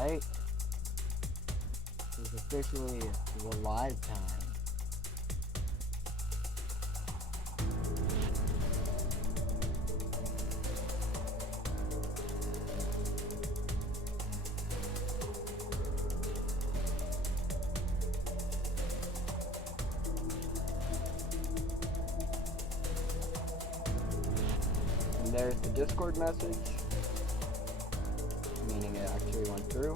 Alright. It's officially the live time. And there's the Discord message, meaning it actually went through.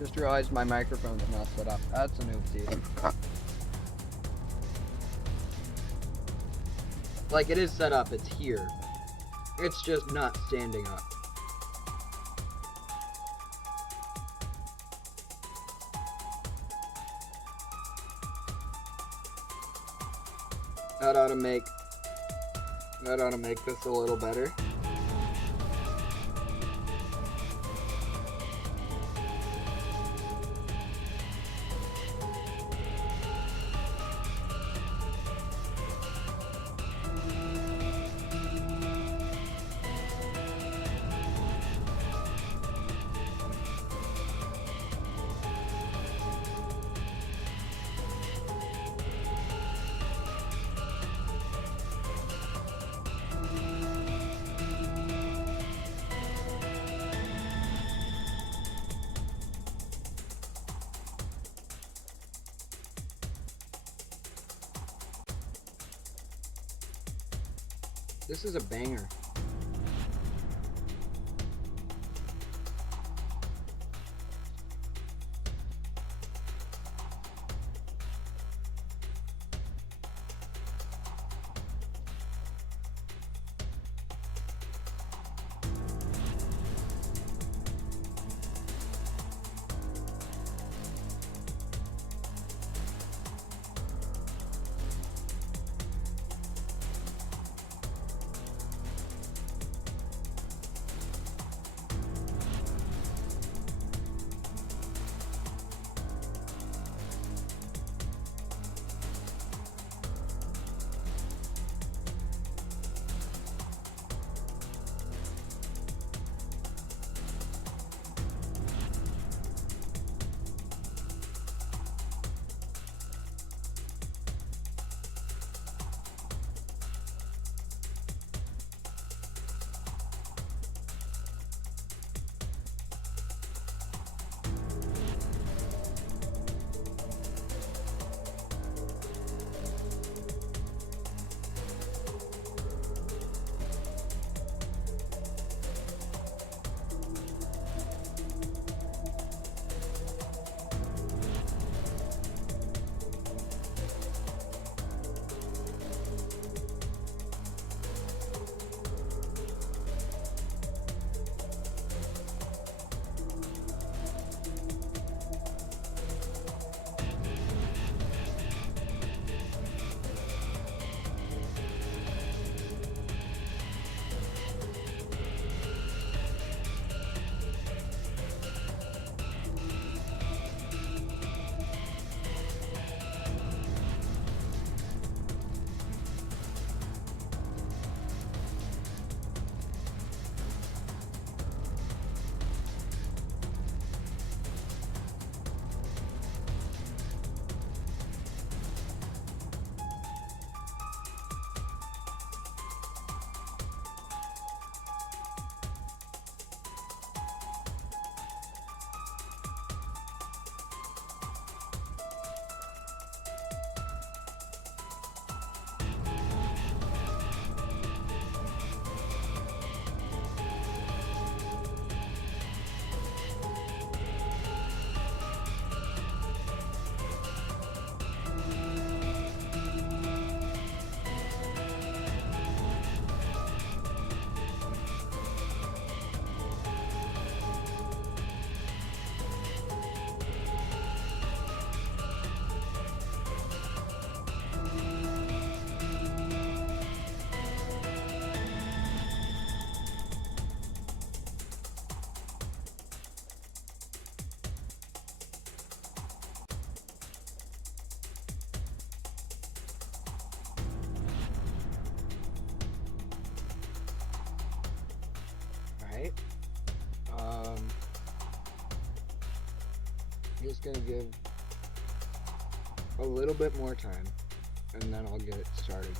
Just realized my microphone's not set up. That's an oopsie. Like, it is set up, it's here. It's just not standing up. That ought to make this a little better. This is a banger. Alright. Just gonna give a little bit more time, and then I'll get it started.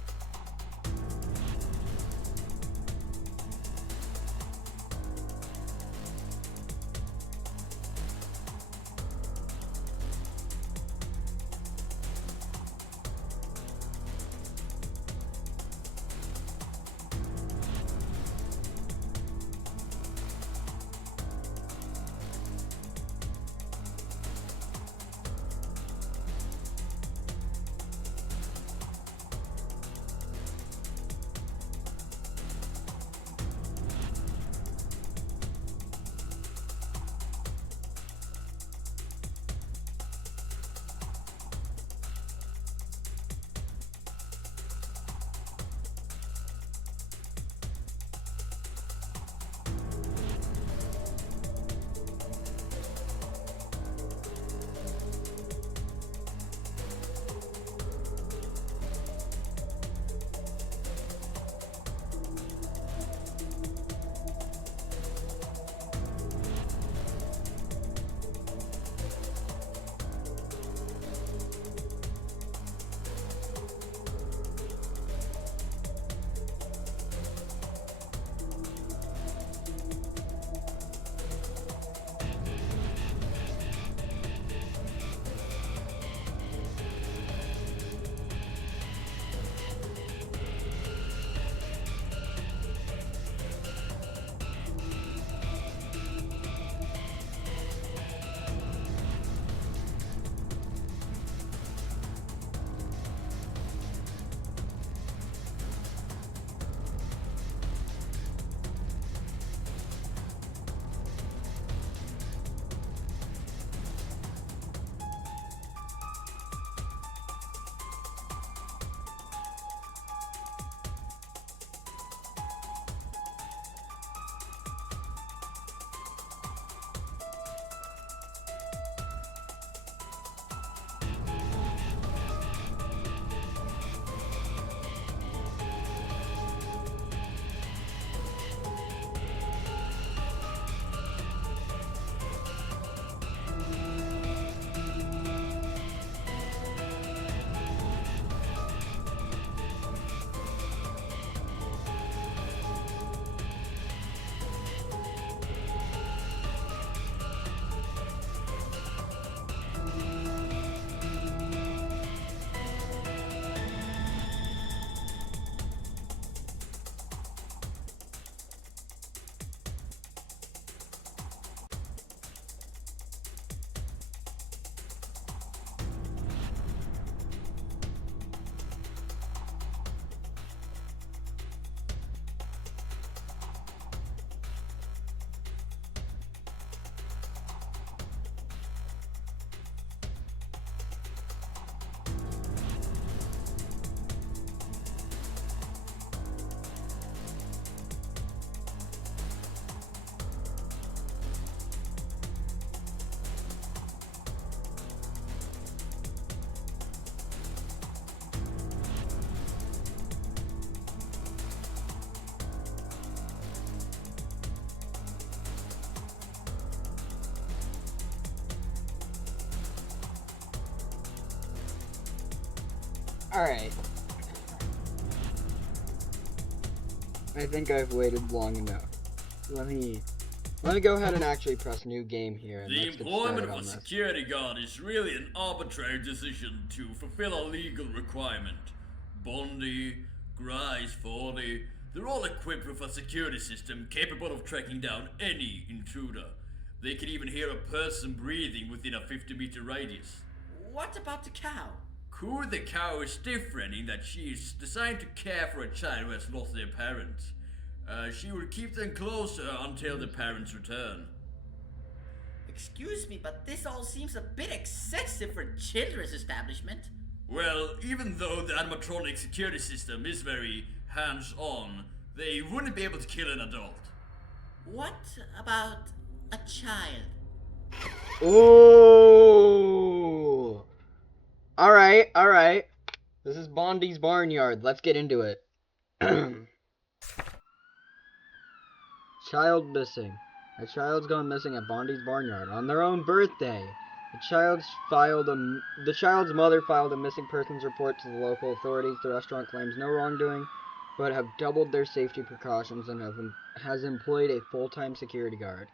Alright. I think I've waited long enough. Let me go ahead and actually press new game here. And The employment of a security guard is really an arbitrary decision to fulfill a legal requirement. Bondee, Grice 40, they're all equipped with a security system capable of tracking down any intruder. They can even hear a person breathing within a 50-meter radius. What about the cow? Cool, the cow is different in that she is designed to care for a child who has lost their parents. She will keep them closer until the parents return. Excuse me, but this all seems a bit excessive for a children's establishment. Well, even though the animatronic security system is very hands-on, they wouldn't be able to kill an adult. What about a child? Ooh! Alright. This is Bondee's Barnyard. Let's get into it. Child missing. A child's gone missing at Bondee's Barnyard on their own birthday. The child's mother filed a missing persons report to the local authorities. The restaurant claims no wrongdoing, but have doubled their safety precautions and has employed a full-time security guard.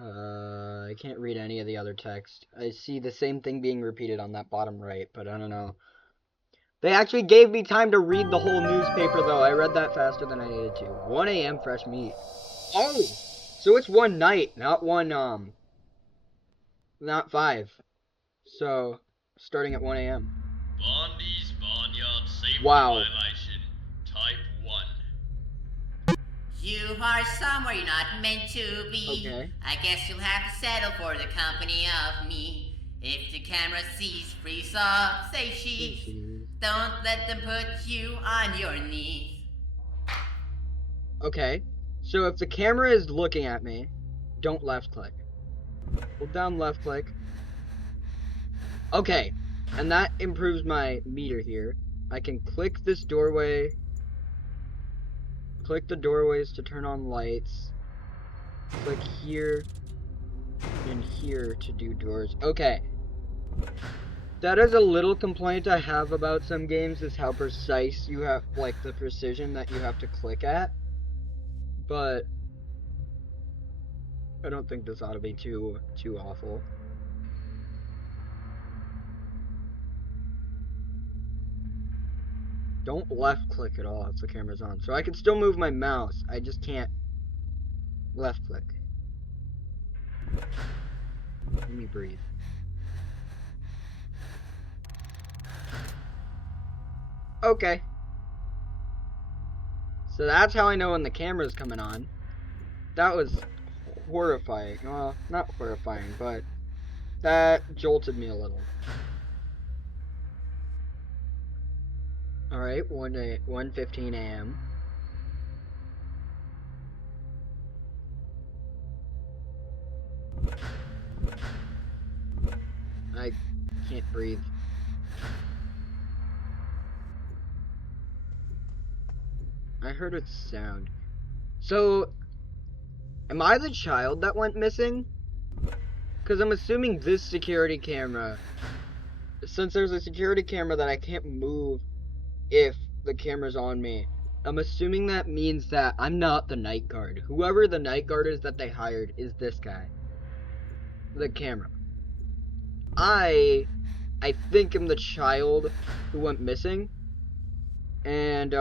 I can't read any of the other text. I see the same thing being repeated on that bottom right, but I don't know. They actually gave me time to read the whole newspaper, though. I read that faster than I needed to. 1 a.m. fresh meat. Oh! So it's one night, not not 5. So, starting at 1 a.m. Bondee's Barnyard safety Wow. violation, type 1. You are somewhere you're not meant to be. Okay. I guess you'll have to settle for the company of me. If the camera sees, freeze off, say cheese. Don't let them put you on your knees. Okay. So if the camera is looking at me, don't left click. Hold down left click. Okay. And that improves my meter here. I can click this doorway. Click the doorways to turn on lights. Click here and here to do doors. Okay. That is a little complaint I have about some games, is how precise you have, like, the precision that you have to click at. But I don't think this ought to be too awful. Don't left click at all if the camera's on. So I can still move my mouse, I just can't left click. Let me breathe. Okay. So that's how I know when the camera's coming on. That was horrifying. Well, not horrifying, but that jolted me a little. Alright, 1:15 a.m. I can't breathe. I heard a sound. So, am I the child that went missing? Because I'm assuming this security camera, since there's a security camera that I can't move if the camera's on me, I'm assuming that means that I'm not the night guard. Whoever the night guard is that they hired is this guy. The camera. I think I'm the child who went missing. And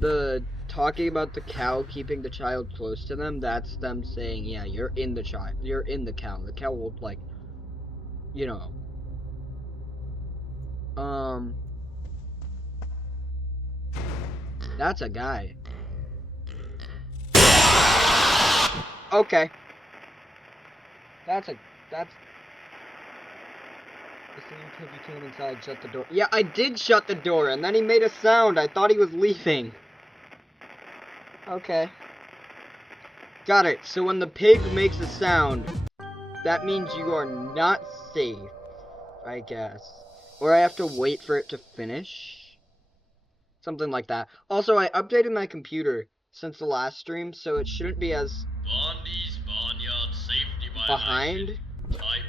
the talking about the cow keeping the child close to them, that's them saying, yeah, you're in the child. You're in the cow. The cow will, like, you know. That's a guy. Okay. That's the same kid you came inside, shut the door. Yeah, I did shut the door, and then he made a sound. I thought he was leaving. Okay. Got it. So when the pig makes a sound, that means you are not safe, I guess. Or I have to wait for it to finish. Something like that. Also, I updated my computer since the last stream, so it shouldn't be as Bondee's Barnyard safety violation, behind. type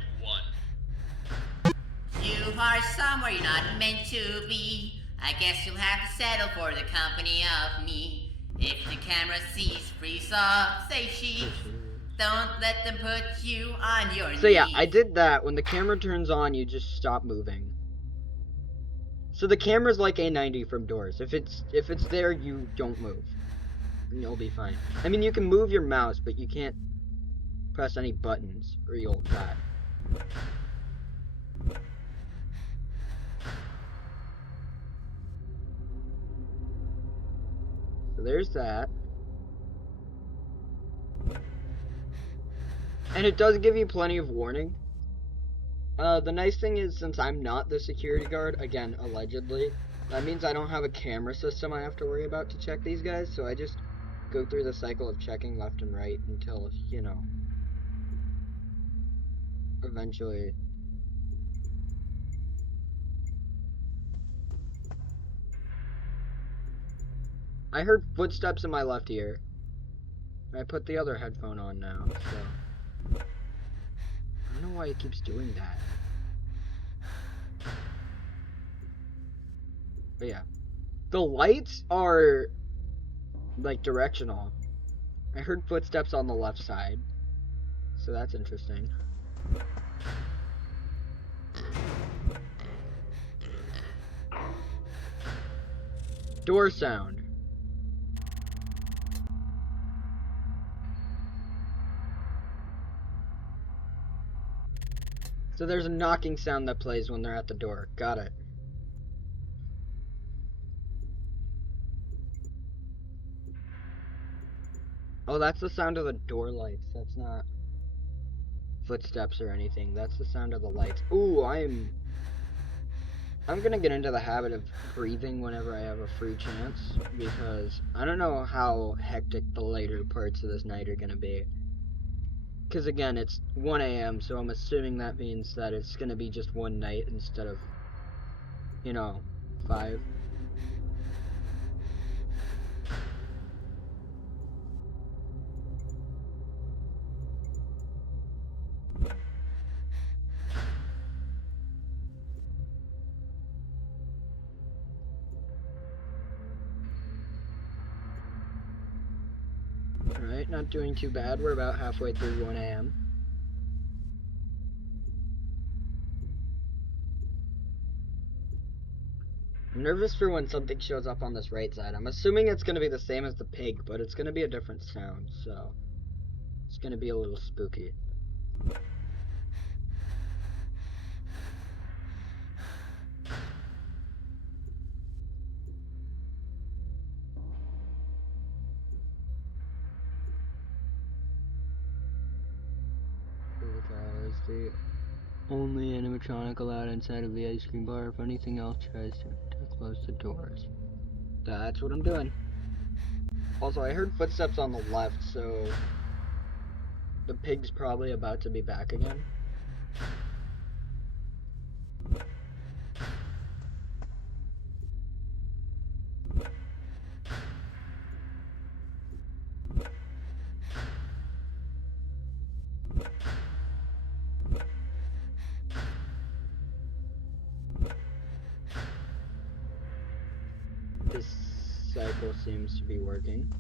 1. You are somewhere you're not meant to be. I guess you'll have to settle for the company of me. If the camera sees, freeze off, say cheese. Don't let them put you on your knees. So yeah, I did that. When the camera turns on, you just stop moving. So the camera's like A90 from Doors. If it's there, you don't move. And you'll be fine. I mean, you can move your mouse, but you can't press any buttons, or you'll die. So there's that. And it does give you plenty of warning. The nice thing is, since I'm not the security guard, again, allegedly, that means I don't have a camera system I have to worry about to check these guys, so I just go through the cycle of checking left and right until, you know, eventually. I heard footsteps in my left ear. I put the other headphone on now, so I don't know why it keeps doing that. But yeah. The lights are like directional. I heard footsteps on the left side. So that's interesting. Door sound. So there's a knocking sound that plays when they're at the door. Got it. Oh, that's the sound of the door lights. That's not footsteps or anything. That's the sound of the lights. Ooh, I'm gonna get into the habit of breathing whenever I have a free chance, because I don't know how hectic the later parts of this night are gonna be. Because again, it's 1 a.m., so I'm assuming that means that it's gonna be just one night instead of, you know, 5. Alright, not doing too bad. We're about halfway through 1 a.m. I'm nervous for when something shows up on this right side. I'm assuming it's going to be the same as the pig, but it's going to be a different sound, so it's going to be a little spooky. The only animatronic allowed inside of the ice cream bar. If anything else tries to close the doors. That's what I'm doing. Also, I heard footsteps on the left, so the pig's probably about to be back again. This cycle seems to be working.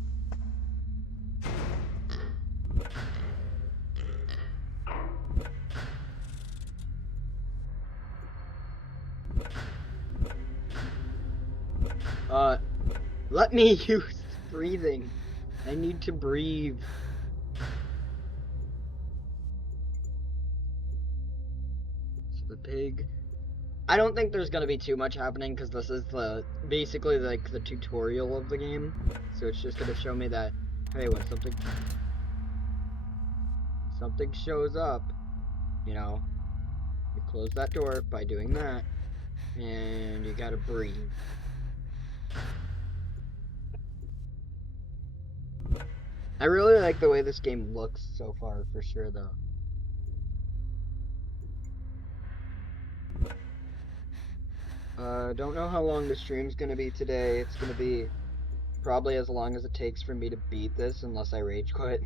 Let me use breathing. I need to breathe. So the pig. I don't think there's gonna be too much happening because this is basically like the tutorial of the game. So it's just gonna show me that, hey, when something shows up, you know, you close that door by doing that, and you gotta breathe. I really like the way this game looks so far, for sure, though. Don't know how long the stream's gonna be today. It's gonna be probably as long as it takes for me to beat this, unless I rage quit.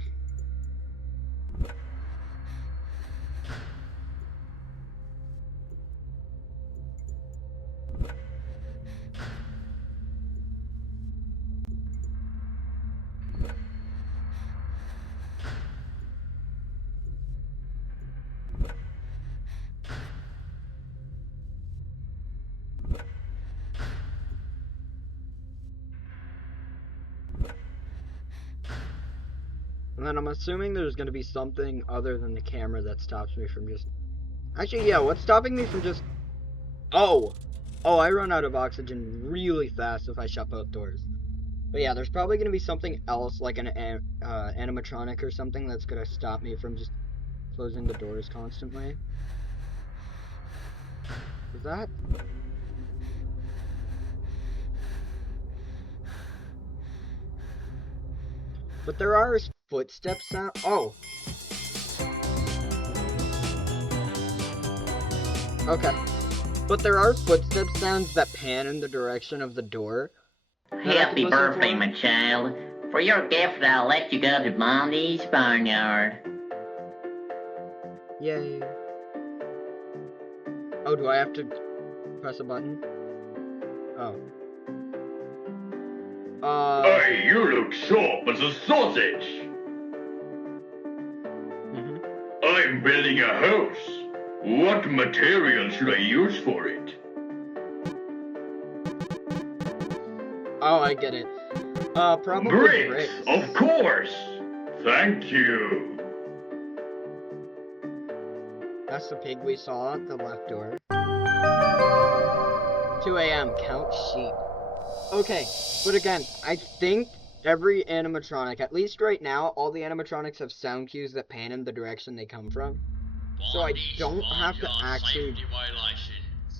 And then I'm assuming there's going to be something other than the camera that stops me from just... Actually, yeah, what's stopping me from just... Oh, I run out of oxygen really fast if I shut both doors. But yeah, there's probably going to be something else, like an animatronic or something that's going to stop me from just closing the doors constantly. Is that... But there are footsteps sound. Oh. Okay. But there are footstep sounds that pan in the direction of the door. Happy birthday, my child. For your gift, I'll let you go to Bondee's Barnyard. Yay. Oh, do I have to press a button? Oh. Hey, you look sharp as a sausage. I'm building a house. What material should I use for it? Oh, I get it. Probably Bricks, of course. Thank you. That's the pig we saw at the left door. 2 a.m. Count sheep. Okay, but again, I think every animatronic, at least right now, all the animatronics have sound cues that pan in the direction they come from. So I don't have to actually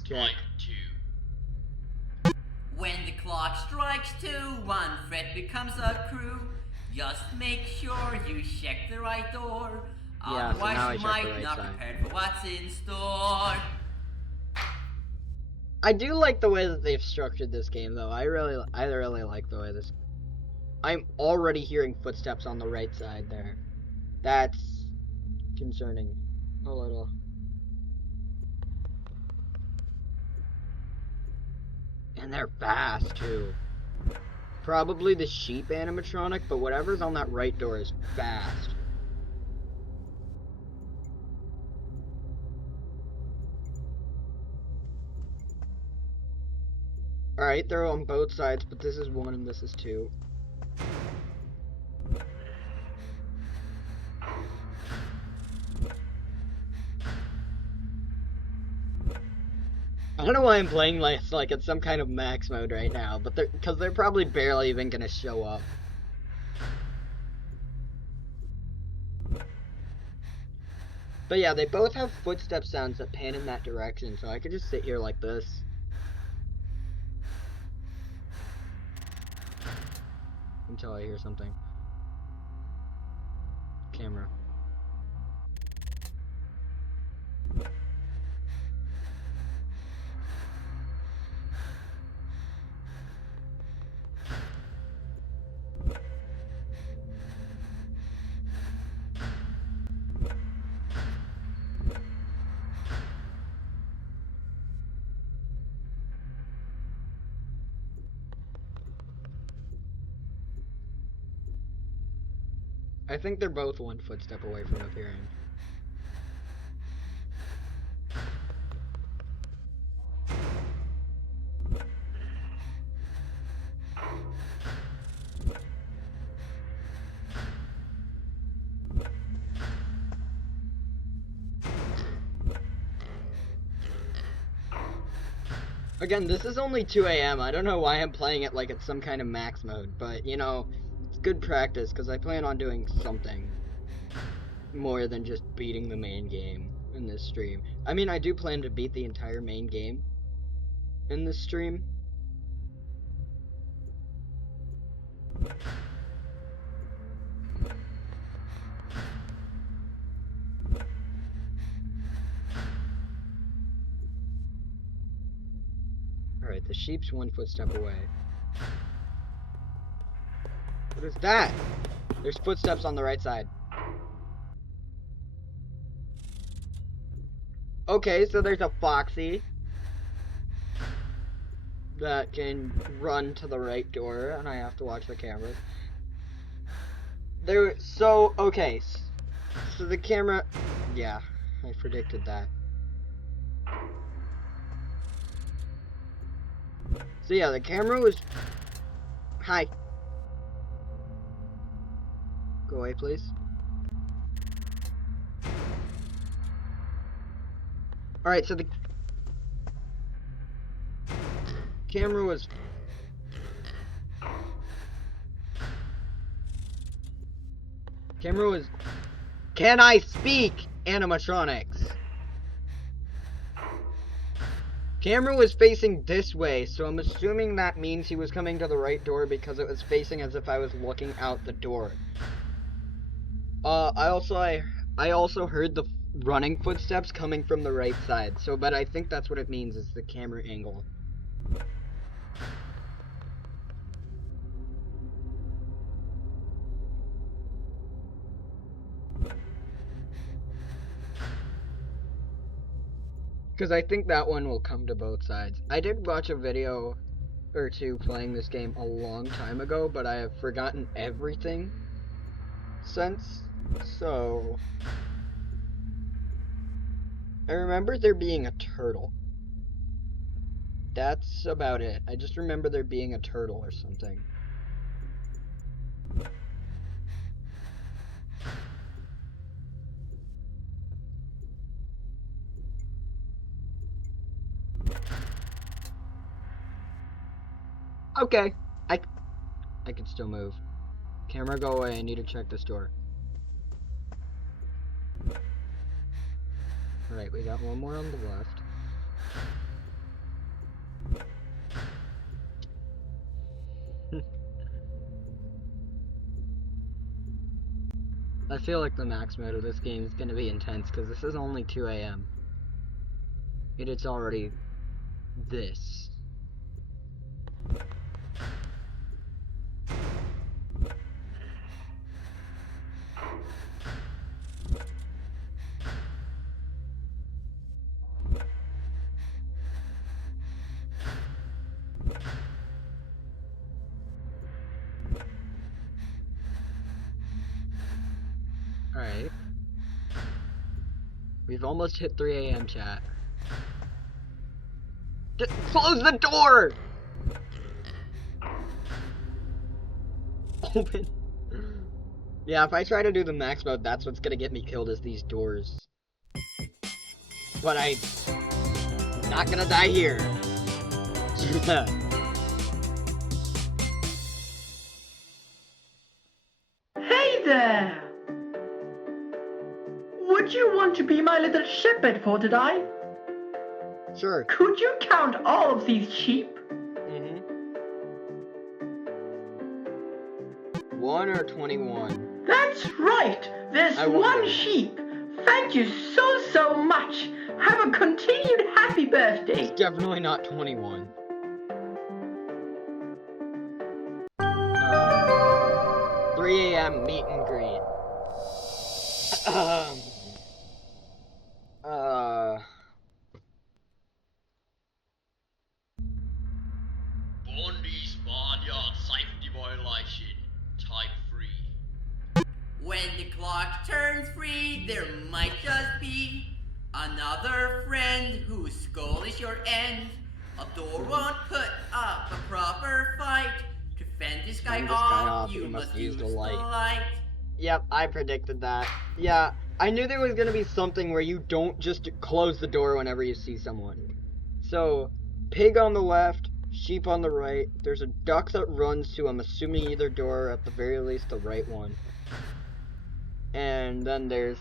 check. When the clock strikes 2, one Fred becomes a crew. Just make sure you check the right door. Yeah, so now I Otherwise you check the might right not side. prepared for what's in store. I do like the way that they've structured this game, though. I really like the way this. I'm already hearing footsteps on the right side there. That's concerning a little. And they're fast too. Probably the sheep animatronic, but whatever's on that right door is fast. Alright, they're on both sides, but this is 1 and this is 2. I don't know why I'm playing like it's some kind of max mode right now, but because they're probably barely even gonna show up. But yeah, they both have footstep sounds that pan in that direction, so I could just sit here like this. Until I hear something. Camera. I think they're both 1 footstep away from appearing. Again, this is only 2 a.m. I don't know why I'm playing it like it's some kind of max mode, but you know, it's good practice because I plan on doing something more than just beating the main game in this stream. I mean, I do plan to beat the entire main game in this stream. Alright, the sheep's 1 footstep away. What is that? There's footsteps on the right side. Okay, so there's a Foxy that can run to the right door, and I have to watch the cameras. Okay, so the camera, yeah, I predicted that. So yeah, the camera was, hi. Go away, please. Alright, so the camera was... Can I speak, animatronics? Camera was facing this way, so I'm assuming that means he was coming to the right door because it was facing as if I was looking out the door. I also heard the running footsteps coming from the right side, but I think that's what it means, is the camera angle. Because I think that one will come to both sides. I did watch a video or two playing this game a long time ago, but I have forgotten everything since. So I remember there being a turtle. That's about it. I just remember there being a turtle or something. Okay, I can still move. Camera, go away. I need to check this door. Alright, we got one more on the left. I feel like the max mode of this game is going to be intense because this is only 2 a.m. and it's already this. Alright. We've almost hit 3 a.m. chat. Just close the door! Open. Yeah, if I try to do the max mode, that's what's gonna get me killed is these doors. But I'm not gonna die here. Hey there! Would you want to be my little shepherd for today? Sure. Could you count all of these sheep? 1 or 21? That's right! There's I wonder. one sheep! Thank you so much! Have a continued happy birthday! It's definitely not 21. 3 a.m. meet and greet. Bondee's Barnyard safety violation, type 3. When the clock turns 3, there might just be another friend whose skull is your end. A door won't put up a proper fight. To fend this guy off, you must use the light. Yep, I predicted that. Yeah, I knew there was gonna be something where you don't just close the door whenever you see someone. So, pig on the left, sheep on the right. There's a duck that runs to, I'm assuming, either door, or at the very least the right one. And then there's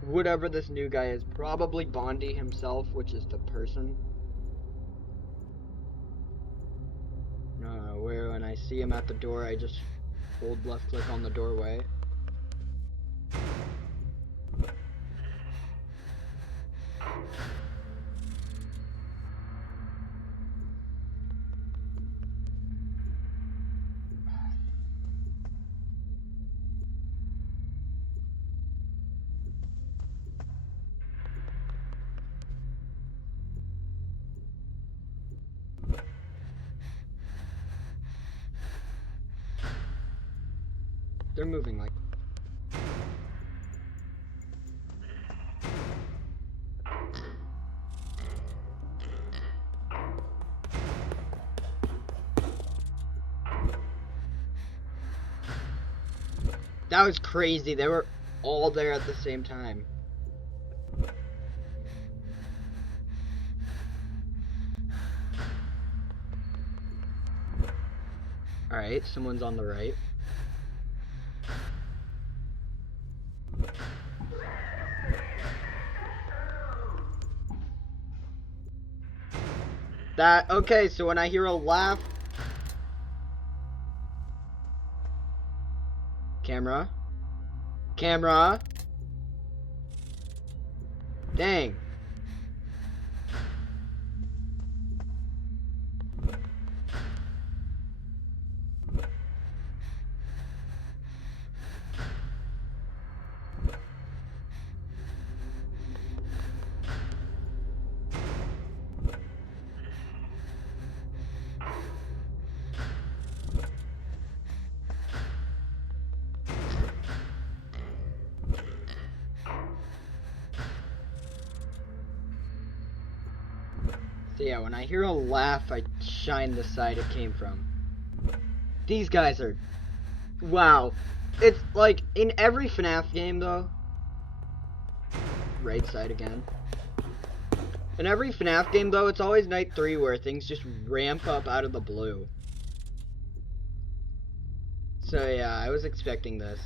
whatever this new guy is, probably Bondee himself, which is the person. Where when I see him at the door, I just hold left click on the doorway. They're moving like... That was crazy. They were all there at the same time. Alright, someone's on the right. Okay, so when I hear a laugh... Camera? Camera? Dang. So yeah, when I hear a laugh, I shine the side it came from. These guys are... Wow. It's like, in every FNAF game, though... Right side again. In every FNAF game, though, it's always night 3 where things just ramp up out of the blue. So yeah, I was expecting this.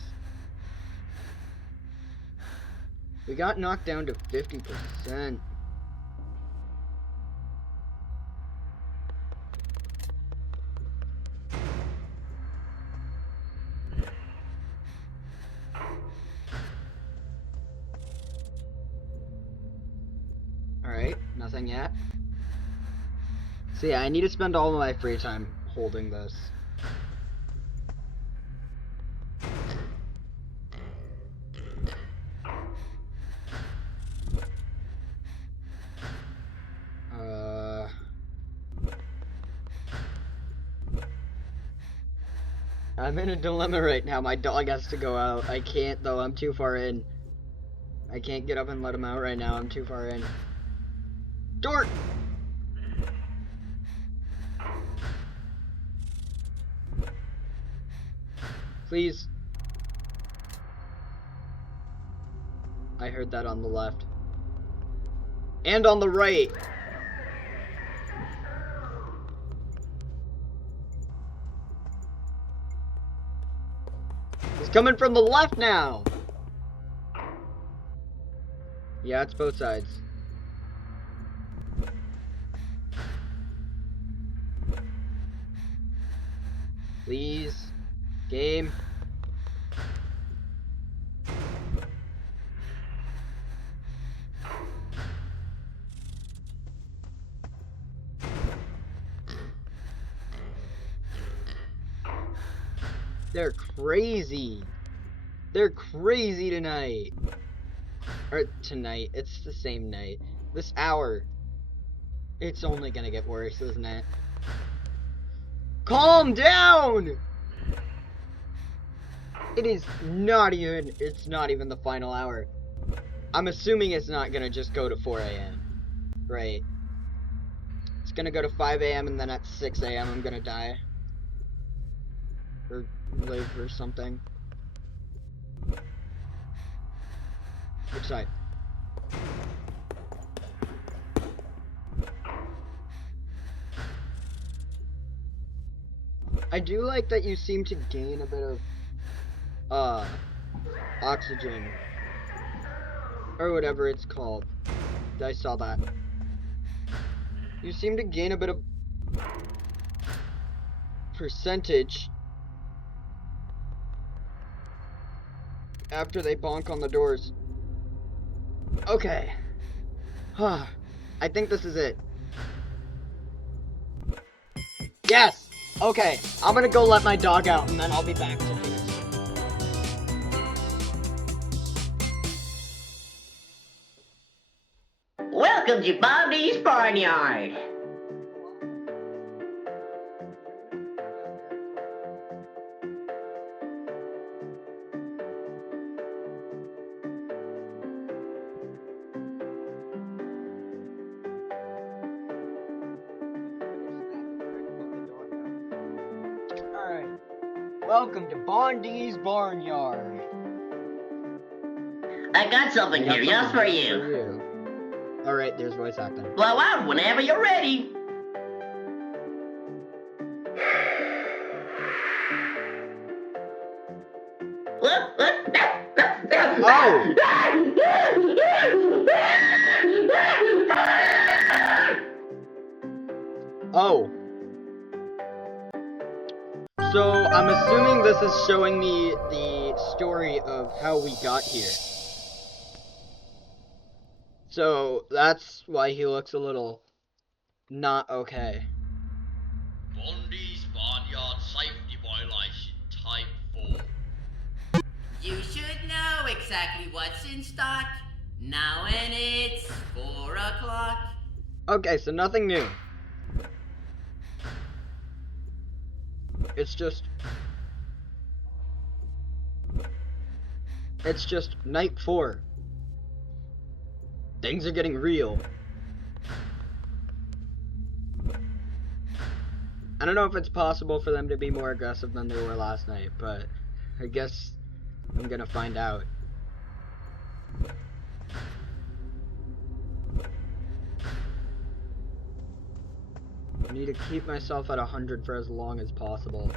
We got knocked down to 50%. Alright, nothing yet. So yeah, I need to spend all of my free time holding this. I'm in a dilemma right now. My dog has to go out. I can't, though. I'm too far in. I can't get up and let him out right now. I'm too far in. Door! Please. I heard that on the left. And on the right. He's coming from the left now. Yeah, it's both sides. Please. Game. They're crazy. They're crazy tonight. Or tonight. It's the same night. This hour. It's only gonna get worse, isn't it? Calm down! It's not even the final hour. I'm assuming it's not gonna just go to 4 a.m. Right. It's gonna go to 5 a.m. and then at 6 a.m. I'm gonna die. Or live or something. Which side? I do like that you seem to gain a bit of oxygen or whatever it's called. I saw that. You seem to gain a bit of percentage after they bonk on the doors. Okay. I think this is it. Yes! Okay, I'm gonna go let my dog out and then I'll be back to finish. Welcome to Bondee's Barnyard. Alright. Welcome to Bondee's Barnyard. I got something here just for you. Alright, there's voice acting. Blow out whenever you're ready. Oh! Oh. So, I'm assuming this is showing me the story of how we got here. So, that's why he looks a little not okay. Bondee's Barnyard Safety Violation Type 4. You should know exactly what's in stock. Now when it's 4 o'clock. Okay, so nothing new. It's just night 4. Things are getting real. I don't know if it's possible for them to be more aggressive than they were last night, but I guess I'm gonna find out. I need to keep myself at 100 for as long as possible.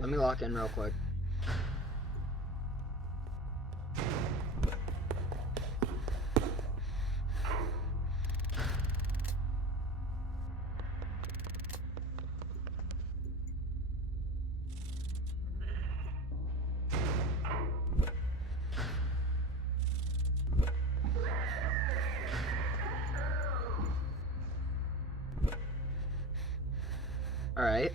Let me lock in real quick. Alright.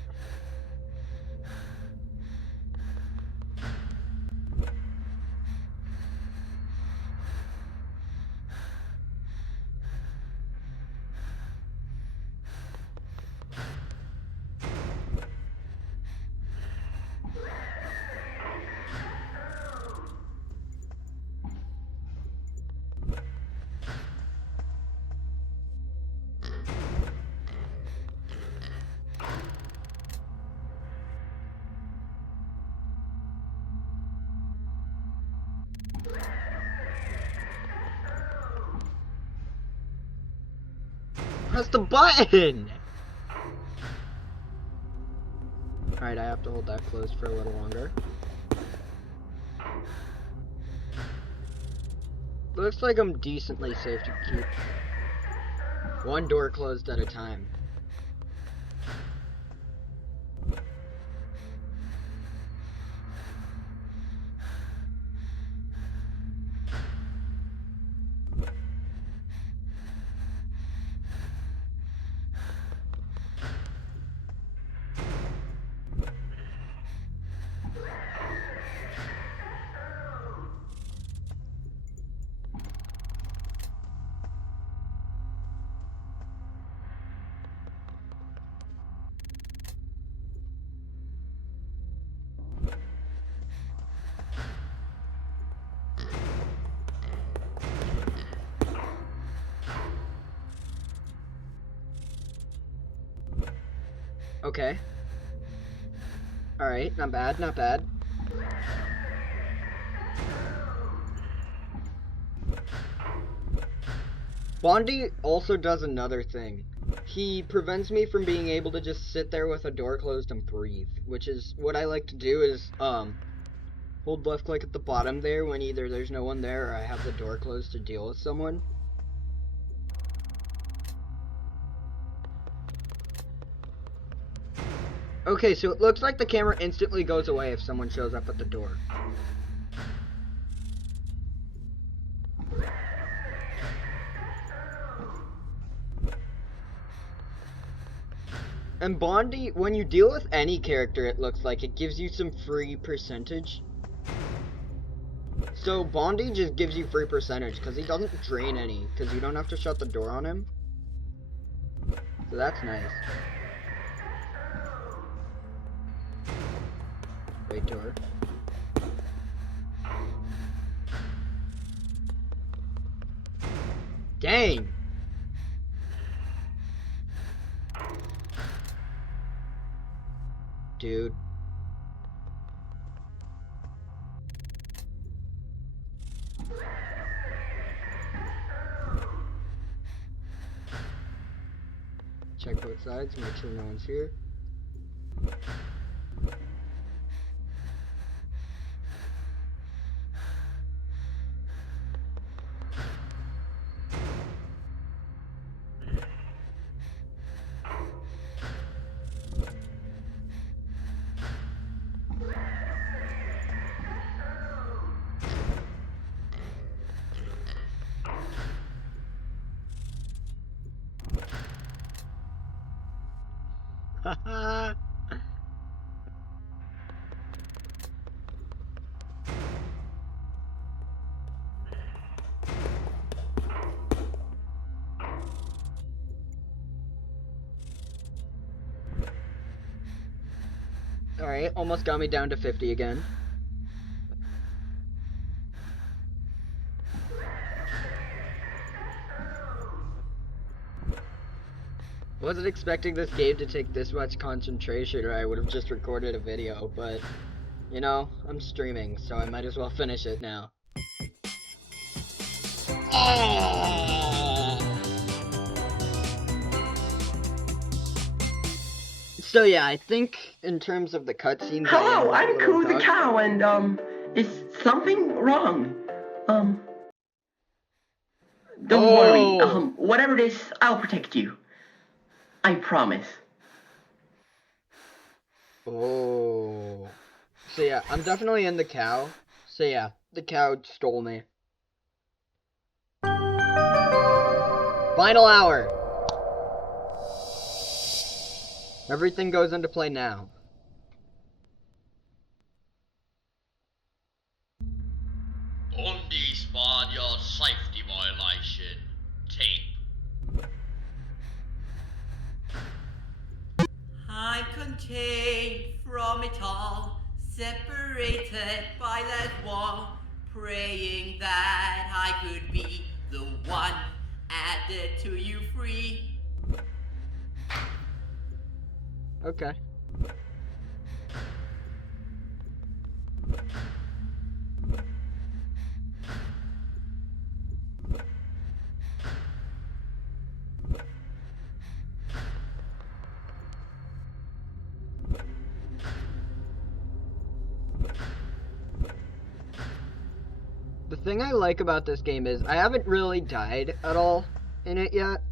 Press the button! Alright, I have to hold that closed for a little longer. Looks like I'm decently safe to keep one door closed at a time. Okay. Alright, not bad, not bad. Bondee also does another thing. He prevents me from being able to just sit there with a door closed and breathe, which is what I like to do is, hold left click at the bottom there when either there's no one there or I have the door closed to deal with someone. Okay, so it looks like the camera instantly goes away if someone shows up at the door. And Bondee, when you deal with any character, it looks like it gives you some free percentage. So Bondee just gives you free percentage because he doesn't drain any, because you don't have to shut the door on him. So that's nice. Wait door. Dang! Dude. Check both sides, make sure no one's here. Haha. Alright, almost got me down to 50 again. Wasn't expecting this game to take this much concentration, or I would have just recorded a video, but, you know, I'm streaming, so I might as well finish it now. So yeah, I think in terms of the cutscenes. Hello, I'm Coo the cow, and is something wrong? Don't worry. Whatever it is, I'll protect you. I promise. Oh. So yeah, I'm definitely in the cow. So yeah, the cow stole me. Final hour. Everything goes into play now. Bondee's Barnyard safety violation. Tape. I'm contained from it all, separated by that wall, praying that I could be the one added to you free. Okay. The thing I like about this game is I haven't really died at all in it yet,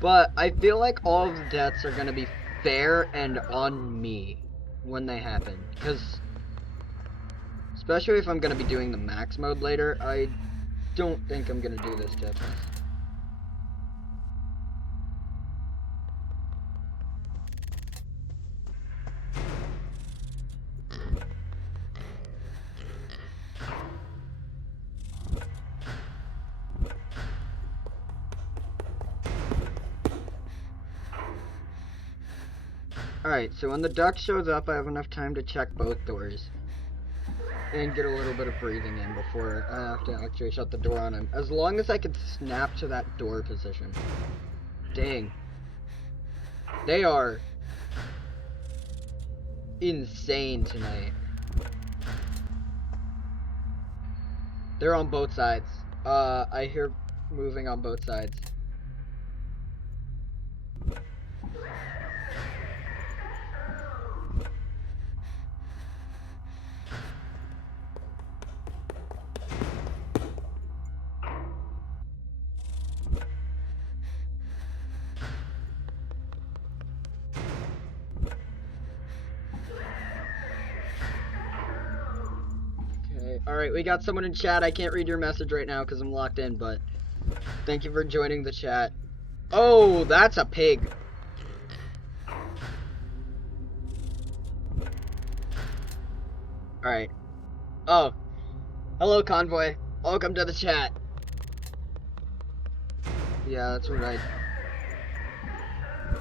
but I feel like all of the deaths are gonna be fair and on me when they happen, because especially if I'm gonna be doing the max mode later, I don't think I'm gonna do this to us. Alright, so when the duck shows up, I have enough time to check both doors. And get a little bit of breathing in before I have to actually shut the door on him. As long as I can snap to that door position. Dang. They are insane tonight. They're on both sides. I hear moving on both sides. Alright, we got someone in chat. I can't read your message right now because I'm locked in, but thank you for joining the chat. Oh, that's a pig. Alright. Oh. Hello, Convoy. Welcome to the chat. Yeah, that's what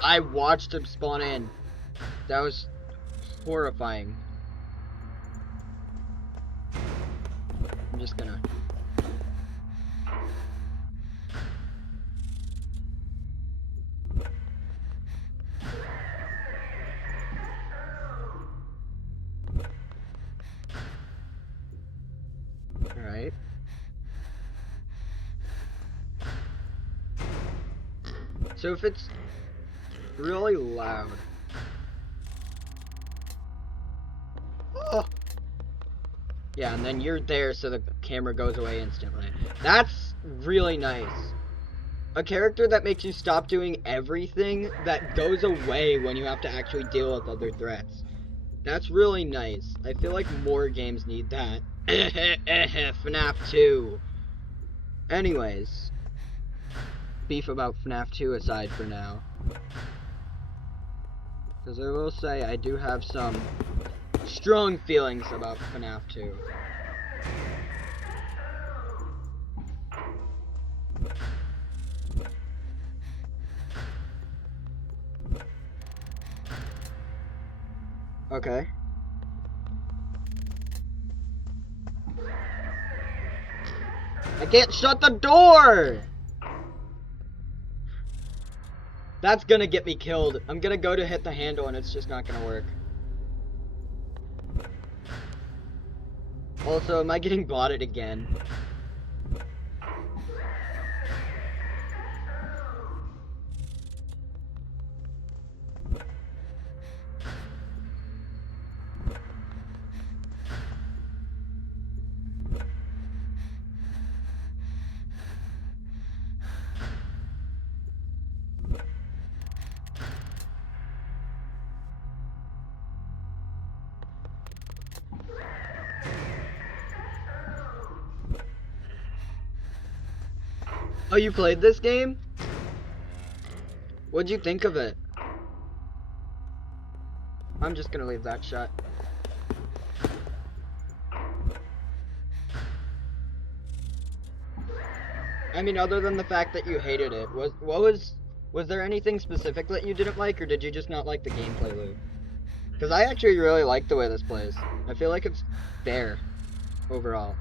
I watched him spawn in. That was horrifying. I'm just gonna... Alright. So if it's really loud... Oh! Yeah, and then you're there so the camera goes away instantly. That's really nice. A character that makes you stop doing everything that goes away when you have to actually deal with other threats. That's really nice. I feel like more games need that. FNAF 2. Anyways. Beef about FNAF 2 aside for now. Because I will say I do have some strong feelings about FNAF 2. Okay. I can't shut the door! That's gonna get me killed. I'm gonna go to hit the handle and it's just not gonna work. Also, am I getting botted again? Oh, you played this game? What'd you think of it? I'm just gonna leave that shut. I mean, other than the fact that you hated it, was there anything specific that you didn't like, or did you just not like the gameplay loop? Because I actually really like the way this plays. I feel like it's fair, overall.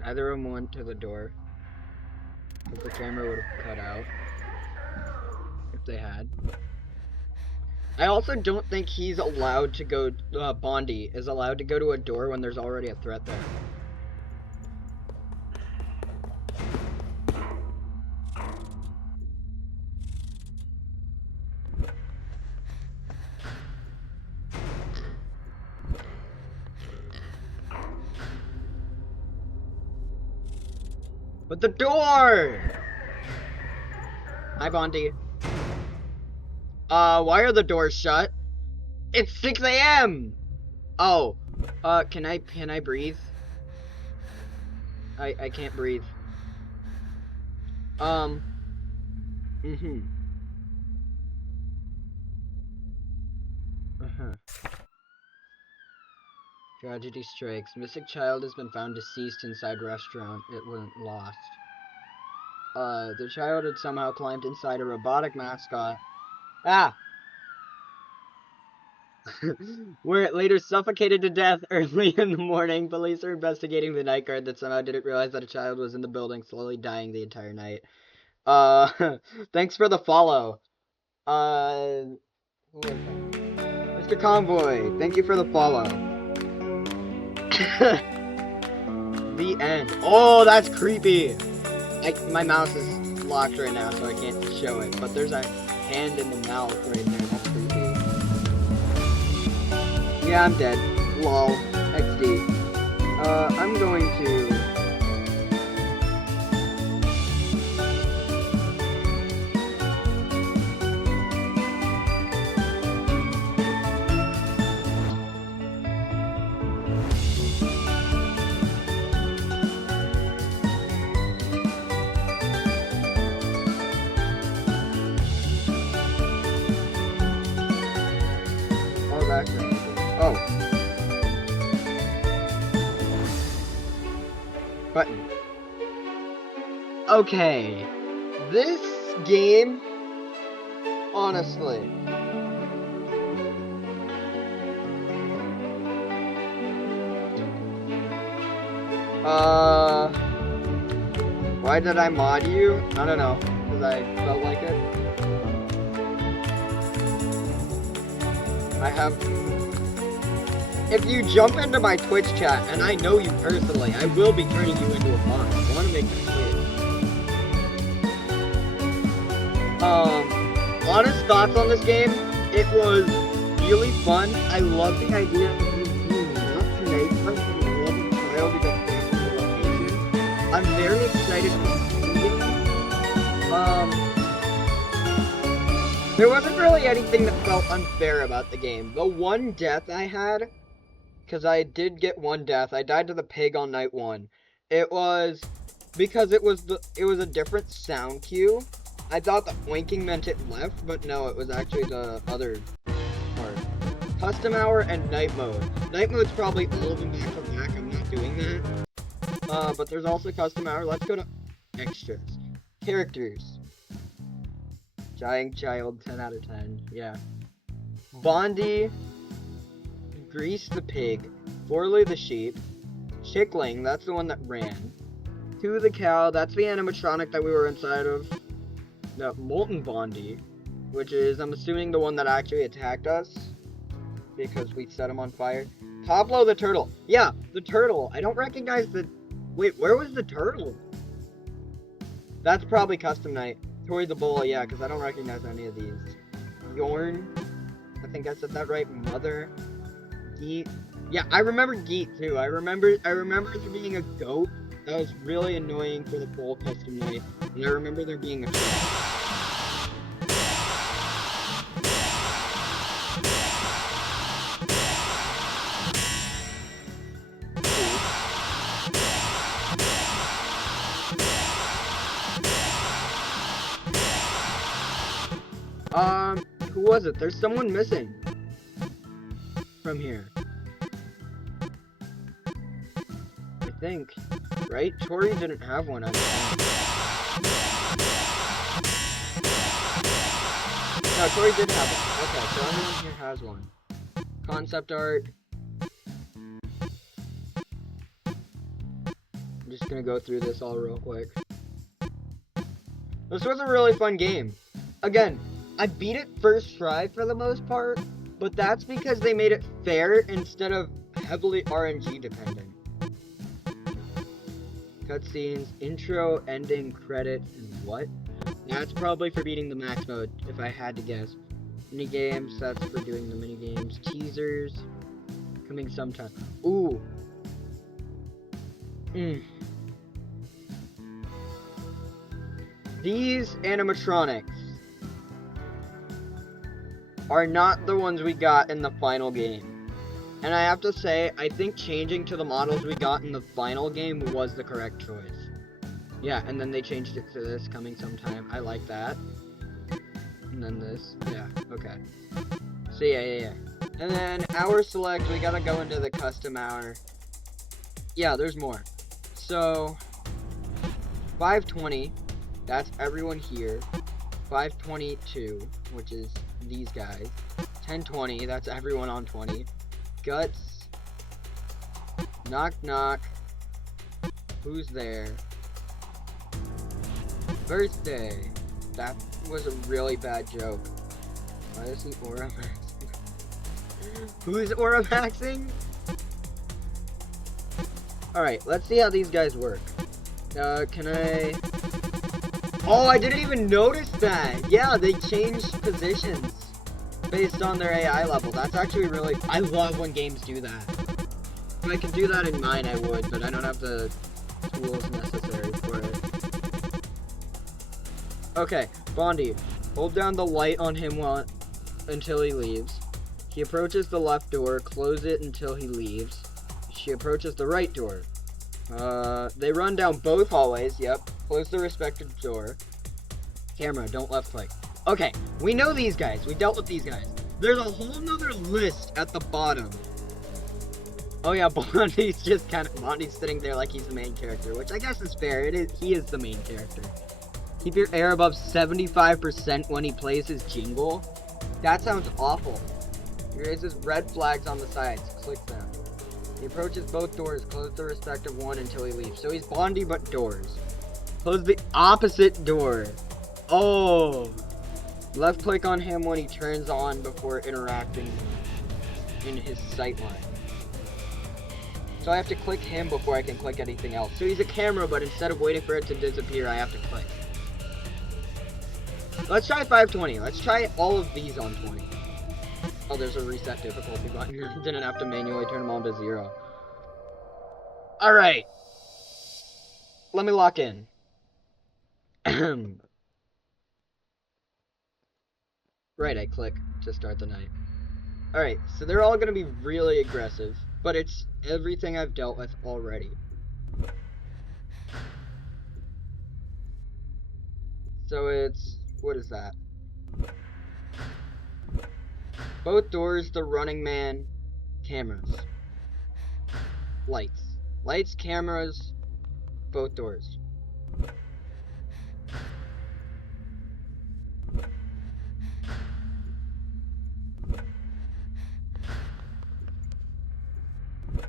Neither of them went to the door. Because the camera would have cut out. If they had. I also don't think he's allowed to go, Bondee is allowed to go to a door when there's already a threat there. But the door! Hi, Bondee. Why are the doors shut? It's 6 a.m. Oh, can I breathe? I can't breathe. Tragedy strikes. Missing child has been found deceased inside restaurant. It wasn't lost. The child had somehow climbed inside a robotic mascot. Ah! Where it later suffocated to death early in the morning. Police are investigating the night guard that somehow didn't realize that a child was in the building, slowly dying the entire night. Thanks for the follow. Mr. Convoy, thank you for the follow. The end. Oh, that's creepy. My mouse is locked right now, so I can't show it. But there's a hand in the mouth right there. That's creepy. Yeah, I'm dead. Lol. XD. I'm going to... Oh. Button. Okay. This game, honestly. Why did I mod you? I don't know. Because I felt like it. I have... If you jump into my Twitch chat, and I know you personally, I will be turning you into a mod. I want to make that clear. Honest thoughts on this game, it was really fun. I love the idea of you being not tonight, but a random trial to get back to the location. I'm very excited to see it. There wasn't really anything that felt unfair about the game. The one death I had, because I did get one death. I died to the pig on night 1. It was because it was a different sound cue. I thought that winking meant it left, but no, it was actually the other part. Custom hour and night mode. Night mode's probably all of them back to back. I'm not doing that. But there's also custom hour. Let's go to extras. Characters. Dying child, 10 out of 10. Yeah. Bondee, Grease the pig, Forley the sheep, Chickling, that's the one that ran, Two the cow, that's the animatronic that we were inside of, the Molten Bondee, which is, I'm assuming, the one that actually attacked us, because we set him on fire. Pablo the turtle. Yeah, the turtle. I don't recognize the... Wait, where was the turtle? That's probably Custom Night. Tori the bull, yeah, because I don't recognize any of these. Yorn. I think I said that right. Mother. Geet. Yeah, I remember Geet, too. I remember there being a goat. That was really annoying for the full Custom Night. And I remember there being a... Who was it? There's someone missing from here. I think, right? Tori didn't have one. I don't know. No, Tori did have one. Okay, so everyone here has one. Concept art. I'm just gonna go through this all real quick. This was a really fun game. Again, I beat it first try for the most part, but that's because they made it fair instead of heavily RNG dependent. Cutscenes, intro, ending, credit, and what? That's probably for beating the max mode, if I had to guess. Minigames, that's for doing the minigames. Teasers, coming sometime. Ooh. These animatronics are not the ones we got in the final game. And I have to say, I think changing to the models we got in the final game was the correct choice. Yeah, and then they changed it to this coming sometime. I like that. And then this. Yeah, okay. So yeah. And then hour select, we gotta go into the custom hour. Yeah, there's more. So, 520, that's everyone here. 522, which is these guys. 1020, that's everyone on 20. Guts. Knock knock. Who's there? Birthday. That was a really bad joke. Why is he aura maxing? Who's aura maxing? Alright, let's see how these guys work. Can I... Oh, I didn't even notice that! Yeah, they changed positions based on their AI level. That's actually really... I love when games do that. If I could do that in mine, I would, but I don't have the tools necessary for it. Okay, Bondee. Hold down the light on him until he leaves. He approaches the left door, close it until he leaves. She approaches the right door. They run down both hallways, yep. Close the respective door. Camera, don't left click. Okay, we know these guys. We dealt with these guys. There's a whole nother list at the bottom. Oh yeah, Bondee's just Bondee's sitting there like he's the main character, which I guess is fair. He is the main character. Keep your air above 75% when he plays his jingle. That sounds awful. He raises red flags on the sides. Click them. He approaches both doors. Close the respective one until he leaves. So he's Bondee but doors. Close the opposite door. Oh. Left click on him when he turns on before interacting in his sight line. So I have to click him before I can click anything else. So he's a camera, but instead of waiting for it to disappear, I have to click. Let's try 520. Let's try all of these on 20. Oh, there's a reset difficulty button. Didn't have to manually turn them on to 0. Alright. Let me lock in. Right, I click to start the night. Alright, so they're all going to be really aggressive, but it's everything I've dealt with already. So it's... what is that? Both doors, the running man, cameras. Lights. Lights, cameras, both doors.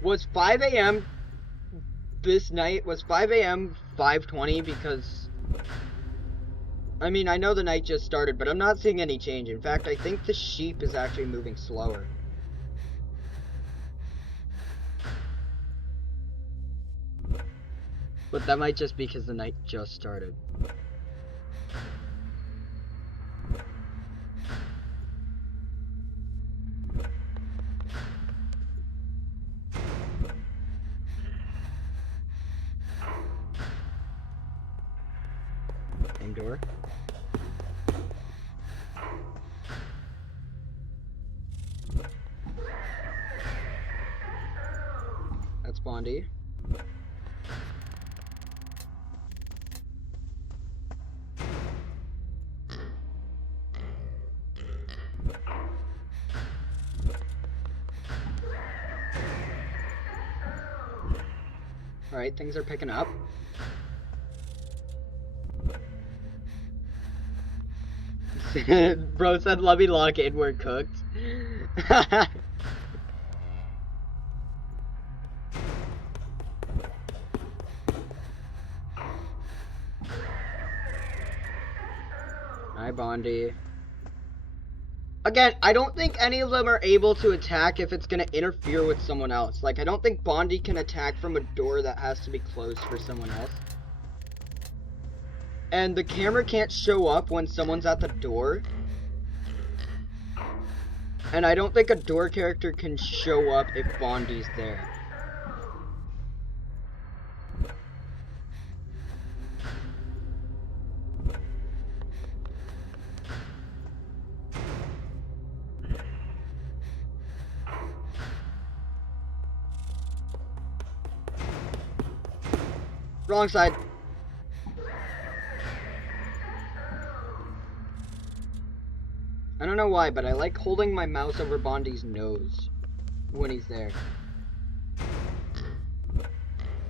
Was 5 a.m. this night, was 5 a.m. 5:20 because... I mean, I know the night just started, but I'm not seeing any change. In fact, I think the sheep is actually moving slower. But that might just be because the night just started. Same door. That's Bondee. Alright, things are picking up. Bro said Lubby Lock and we're cooked. Hi, Bondee. Again, I don't think any of them are able to attack if it's gonna interfere with someone else. Like, I don't think Bondee can attack from a door that has to be closed for someone else. And the camera can't show up when someone's at the door. And I don't think a door character can show up if Bondee's there. Wrong side. I don't know why, but I like holding my mouse over Bondee's nose when he's there.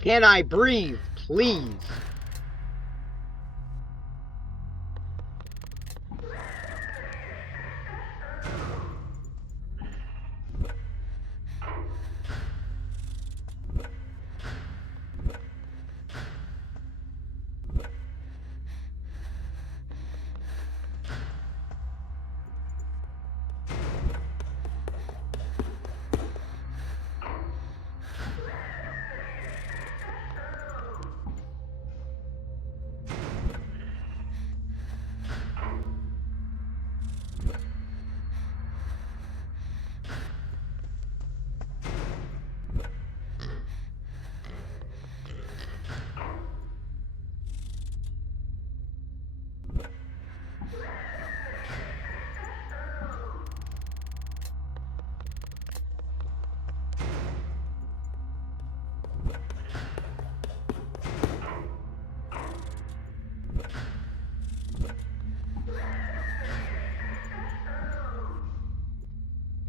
Can I breathe, please?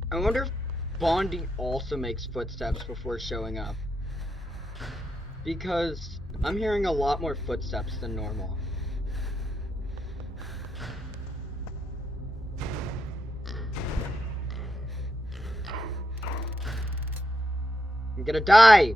I wonder if Bondee also makes footsteps before showing up. Because I'm hearing a lot more footsteps than normal. I'm gonna die!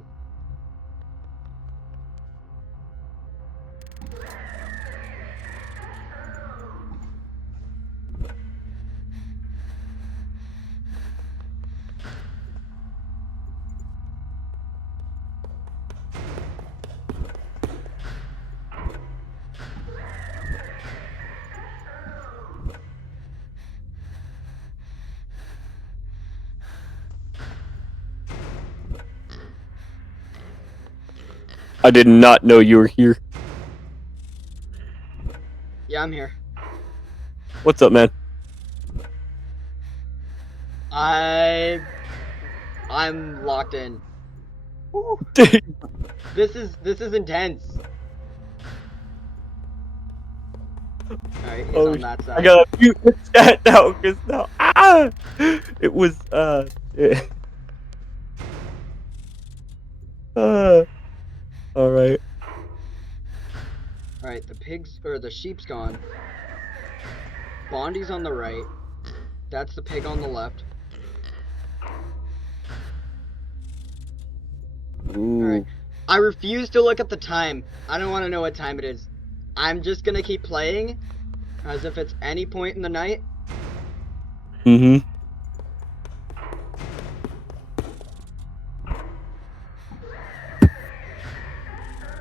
I did not know you were here. Yeah, I'm here. What's up, man? I'm locked in. This is intense. Alright, he's on that side. I gotta mute the chat now, cause now, it was, alright. Alright, the sheep's gone. Bondee's on the right. That's the pig on the left. Ooh. I refuse to look at the time. I don't want to know what time it is. I'm just gonna keep playing as if it's any point in the night. Mm-hmm.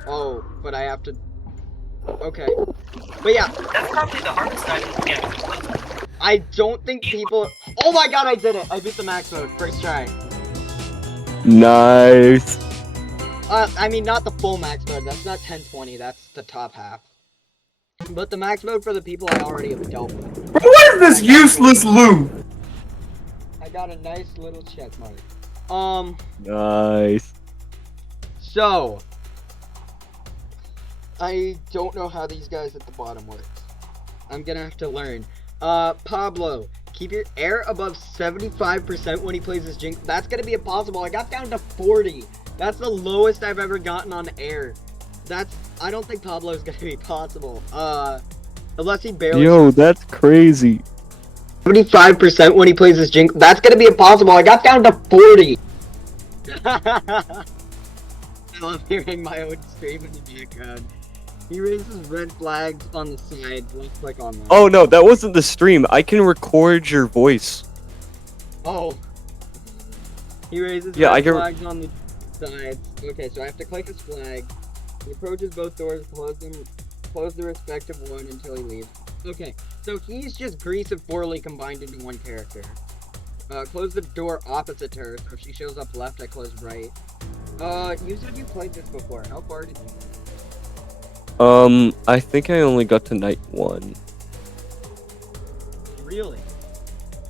Oh, but I have to... Okay. But yeah, That's probably the hardest I can get. I don't think people... Oh my god, I did it! I beat the max mode. First try. Nice. I mean, not the full max mode. That's not 1020. That's the top half. But the max mode for the people I already have dealt with. What is this useless loot? I got a nice little check mark. Nice. So... I don't know how these guys at the bottom work. I'm gonna have to learn. Pablo, keep your air above 75% when he plays his Jinx. That's gonna be impossible. I got down to 40. That's the lowest I've ever gotten on air. I don't think Pablo's gonna be possible. Unless he barely... Yo, that's crazy. 75% when he plays his Jinx. That's gonna be impossible. I got down to 40. I love hearing my own stream in the background. He raises red flags on the side. Let's click on that. Oh no, that wasn't the stream. I can record your voice. Oh. He raises Yeah, red flags on the sides. Okay, so I have to click his flag. He approaches both doors, close the respective one until he leaves. Okay, so he's just Grease and Forley combined into one character. Close the door opposite to her, so if she shows up left, I close right. You said you played this before. How far did you get? I think I only got to night 1. Really?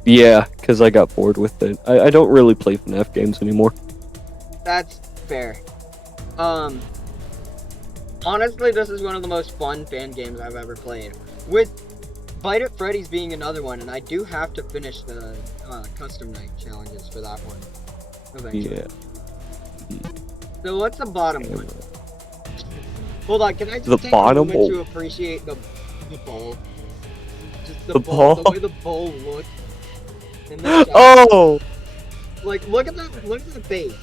Yeah, because I got bored with it. I don't really play FNAF games anymore. That's fair. Honestly, this is one of the most fun fan games I've ever played. With Bite at Freddy's being another one, and I do have to finish the custom night challenges for that one. Eventually. Yeah. So what's the bottom one? Hold on, can I just The take bottom a moment to one? appreciate the ball? Just The ball, the ball? way the ball looks. in the shot. Oh! Like, look at the face.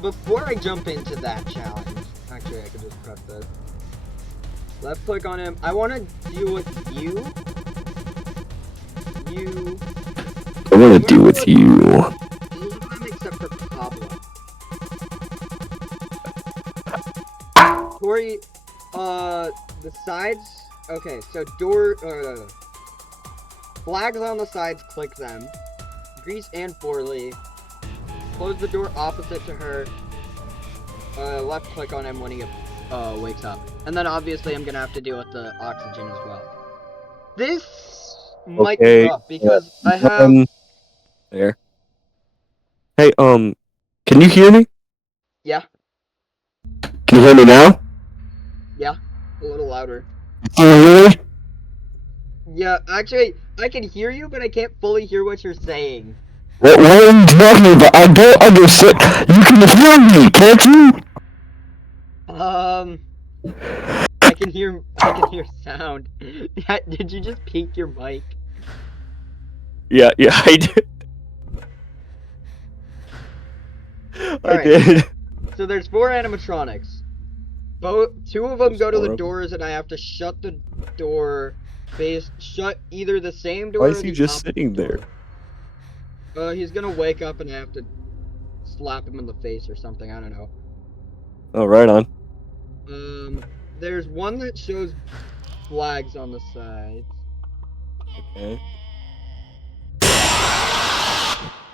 Before I jump into that challenge, actually I could just press this. Left click on him. I want to deal with you. I want to deal with you. Except for Pablo. Corey, the sides. Okay, so door, flags on the sides, click them. Grease and Forley. Close the door opposite to her. Left click on him when he wakes up. And then obviously I'm gonna have to deal with the oxygen as well. This might be rough because I have... There. Hey, can you hear me? Yeah. Can you hear me now? Yeah. A little louder. Can you hear me? Yeah, actually, I can hear you, but I can't fully hear what you're saying. What are you talking about? I don't understand. You can hear me, can't you? I can hear sound. Did you just peek your mic? Yeah, I did. I did. So there's 4 animatronics. 2 of them go to the doors, and I have to shut the door. Shut either the same door. Why or is he the just opposite sitting there? door. He's gonna wake up, and I have to slap him in the face or something. I don't know. Oh, right on. There's one that shows flags on the sides. Okay.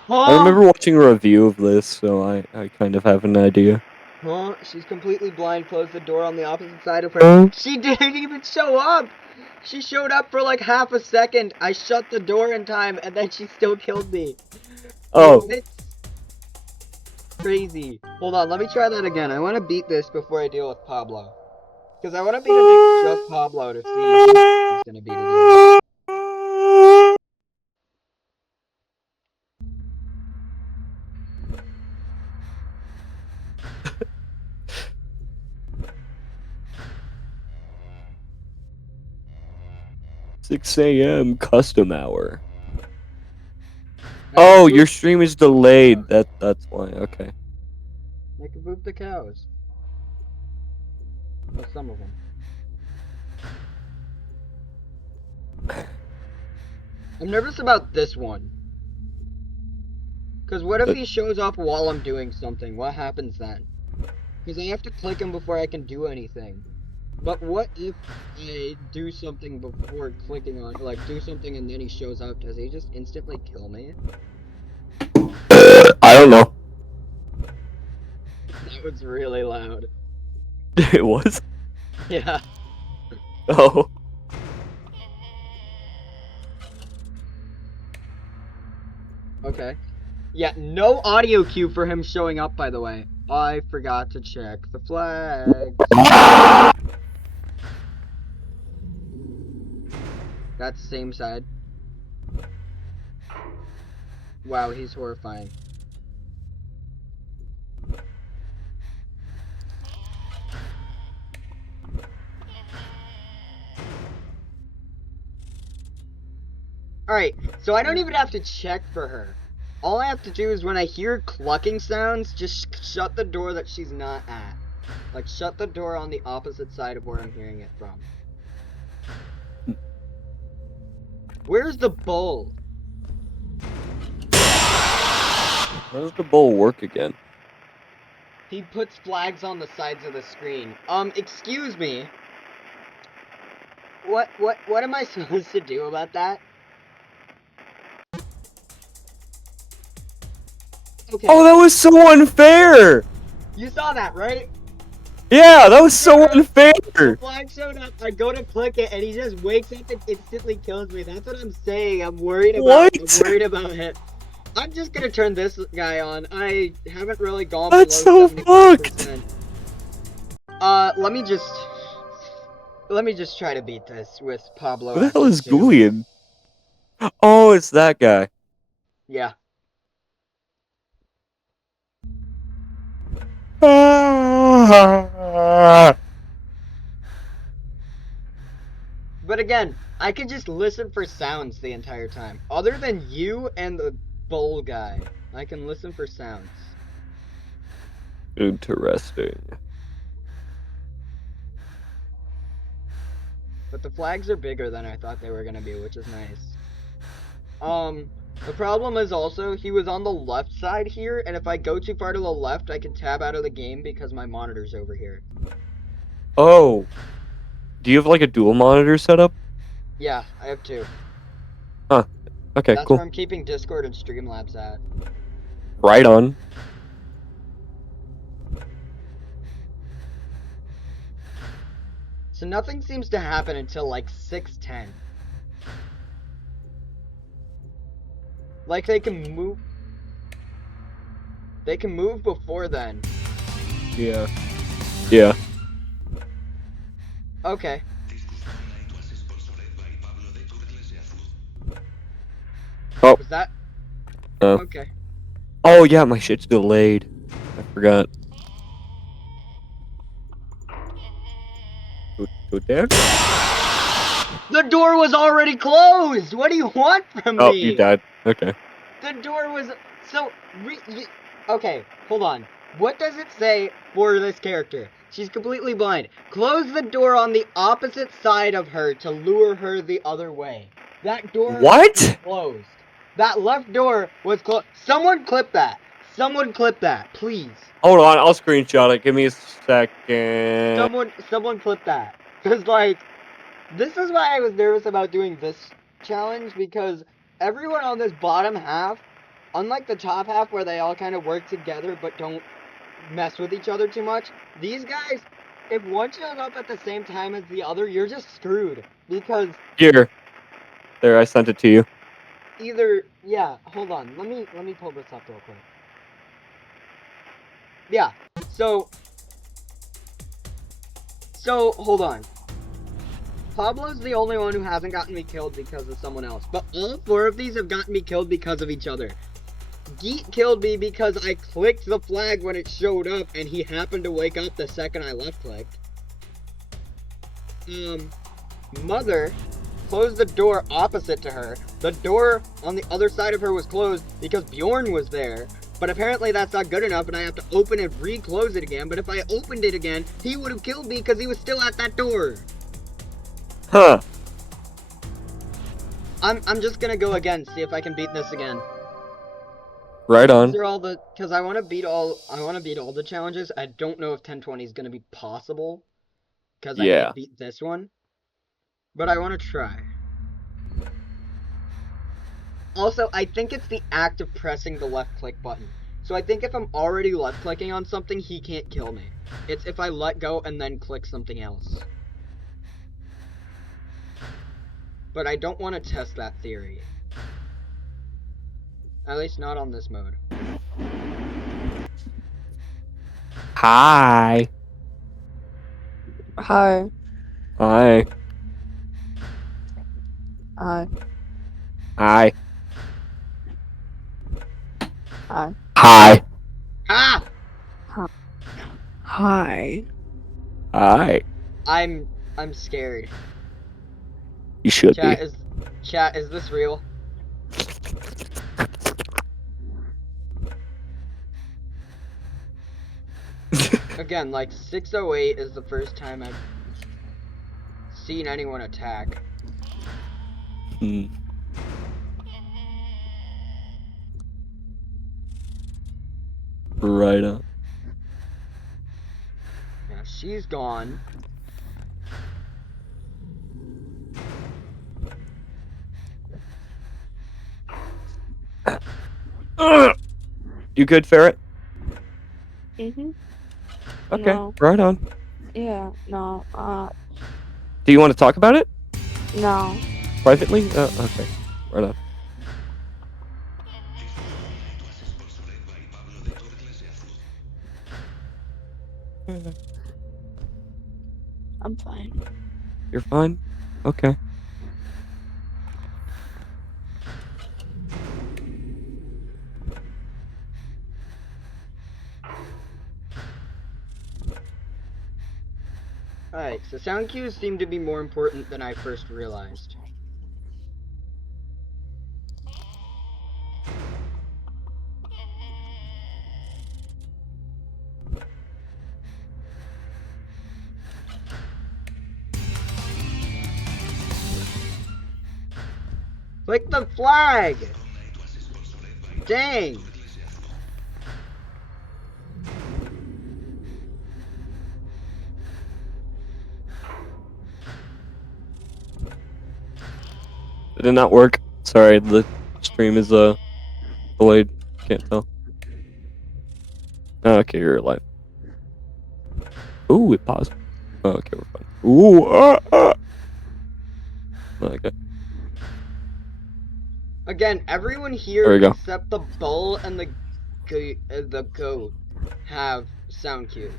Huh? I remember watching a review of this, so I kind of have an idea. Huh? She's completely blind. Close the door on the opposite side of her. She didn't even show up! She showed up for like half a second. I shut the door in time, and then she still killed me. Oh. It's crazy. Hold on, let me try that again. I want to beat this before I deal with Pablo. Because I want to beat just Pablo to see if he's going to beat it. 6 a.m. custom hour. Oh, your stream is delayed. That's why. Okay. I can boot the cows. Well, some of them. I'm nervous about this one. Because what if he shows up while I'm doing something? What happens then? Because I have to click him before I can do anything. But what if I do something before clicking on, like do something and then he shows up? Does he just instantly kill me? I don't know. That was really loud. It was? Yeah. Oh. Okay. Yeah, no audio cue for him showing up, by the way. I forgot to check the flags. That's the same side. Wow, he's horrifying. Alright, so I don't even have to check for her. All I have to do is when I hear clucking sounds, just shut the door that she's not at. Like, shut the door on the opposite side of where I'm hearing it from. Where's the bull? How does the bowl work again? He puts flags on the sides of the screen. Excuse me. What am I supposed to do about that? Okay. Oh, that was so unfair! You saw that, right? Yeah, that was so unfair! The flag showed up, I go to click it, and he just wakes up and instantly kills me. That's what I'm saying. I'm worried about What? I'm worried about it. I'm just gonna turn this guy on. I haven't really gone That's below so 75%. Let me just try to beat this with Pablo. Who the hell is Act 2. Julian? Oh, it's that guy. Yeah. But again, I can just listen for sounds the entire time. Other than you and the bull guy, I can listen for sounds. Interesting. But the flags are bigger than I thought they were gonna be, which is nice. The problem is also, he was on the left side here, and if I go too far to the left, I can tab out of the game because my monitor's over here. Oh. Do you have like a dual monitor setup? Yeah, I have two. Huh. Okay, That's cool. where I'm keeping Discord and Streamlabs at. Right on. So nothing seems to happen until like 6:10. Like they can move. They can move before then. Yeah. Yeah. Okay. Oh. Was that? Oh. Okay. Oh yeah, my shit's delayed. I forgot. Go there? The door was already closed! What do you want from me? Oh, you died. Okay. The door was... So... Okay, hold on. What does it say for this character? She's completely blind. Close the door on the opposite side of her to lure her the other way. That door What? was closed. That left door was closed. Someone clip that. Someone clip that, please. Hold on, I'll screenshot it. Give me a second. Someone clip that. Because, like, this is why I was nervous about doing this challenge, because everyone on this bottom half, unlike the top half where they all kind of work together but don't mess with each other too much, these guys, if one shows up at the same time as the other, you're just screwed. Because Here. There, I sent it to you. either, yeah, hold on, let me pull this up real quick. Yeah, so hold on. Pablo's the only one who hasn't gotten me killed because of someone else, but all four of these have gotten me killed because of each other. Geet killed me because I clicked the flag when it showed up, and he happened to wake up the second I left-clicked. Mother closed the door opposite to her. The door on the other side of her was closed because Bjorn was there. But apparently that's not good enough and I have to open and re-close it again. But if I opened it again, he would have killed me because he was still at that door. Huh. I'm just gonna go again, see if I can beat this again. Right on. These are all the, because I want to beat all the challenges. I don't know if 1020 is gonna be possible because I Yeah. can't beat this one. But I want to try. Also, I think it's the act of pressing the left click button. So I think if I'm already left clicking on something, he can't kill me. It's if I let go and then click something else. But I don't want to test that theory. At least not on this mode. Hi. Hi. Hi. Hi. Hi. Hi. Hi. Ah! Hi. Hi. I'm scared. You should Chat, be. is this real? Again, like 608 is the first time I've seen anyone attack. Hmm. Right on. Yeah, she's gone. You good, Ferret? Mhm. Okay, No. right on. Yeah. No. Do you want to talk about it No. privately? Okay, right on. I'm fine. You're fine? Okay. Alright, so sound cues seem to be more important than I first realized. Click the flag! Dang! It did not work. Sorry, the stream is delayed. Can't tell. Oh, okay, you're alive. Ooh, it paused. Oh, okay, we're fine. Ooh, Okay. Again, everyone There here we go. except the bull and the goat have sound cues.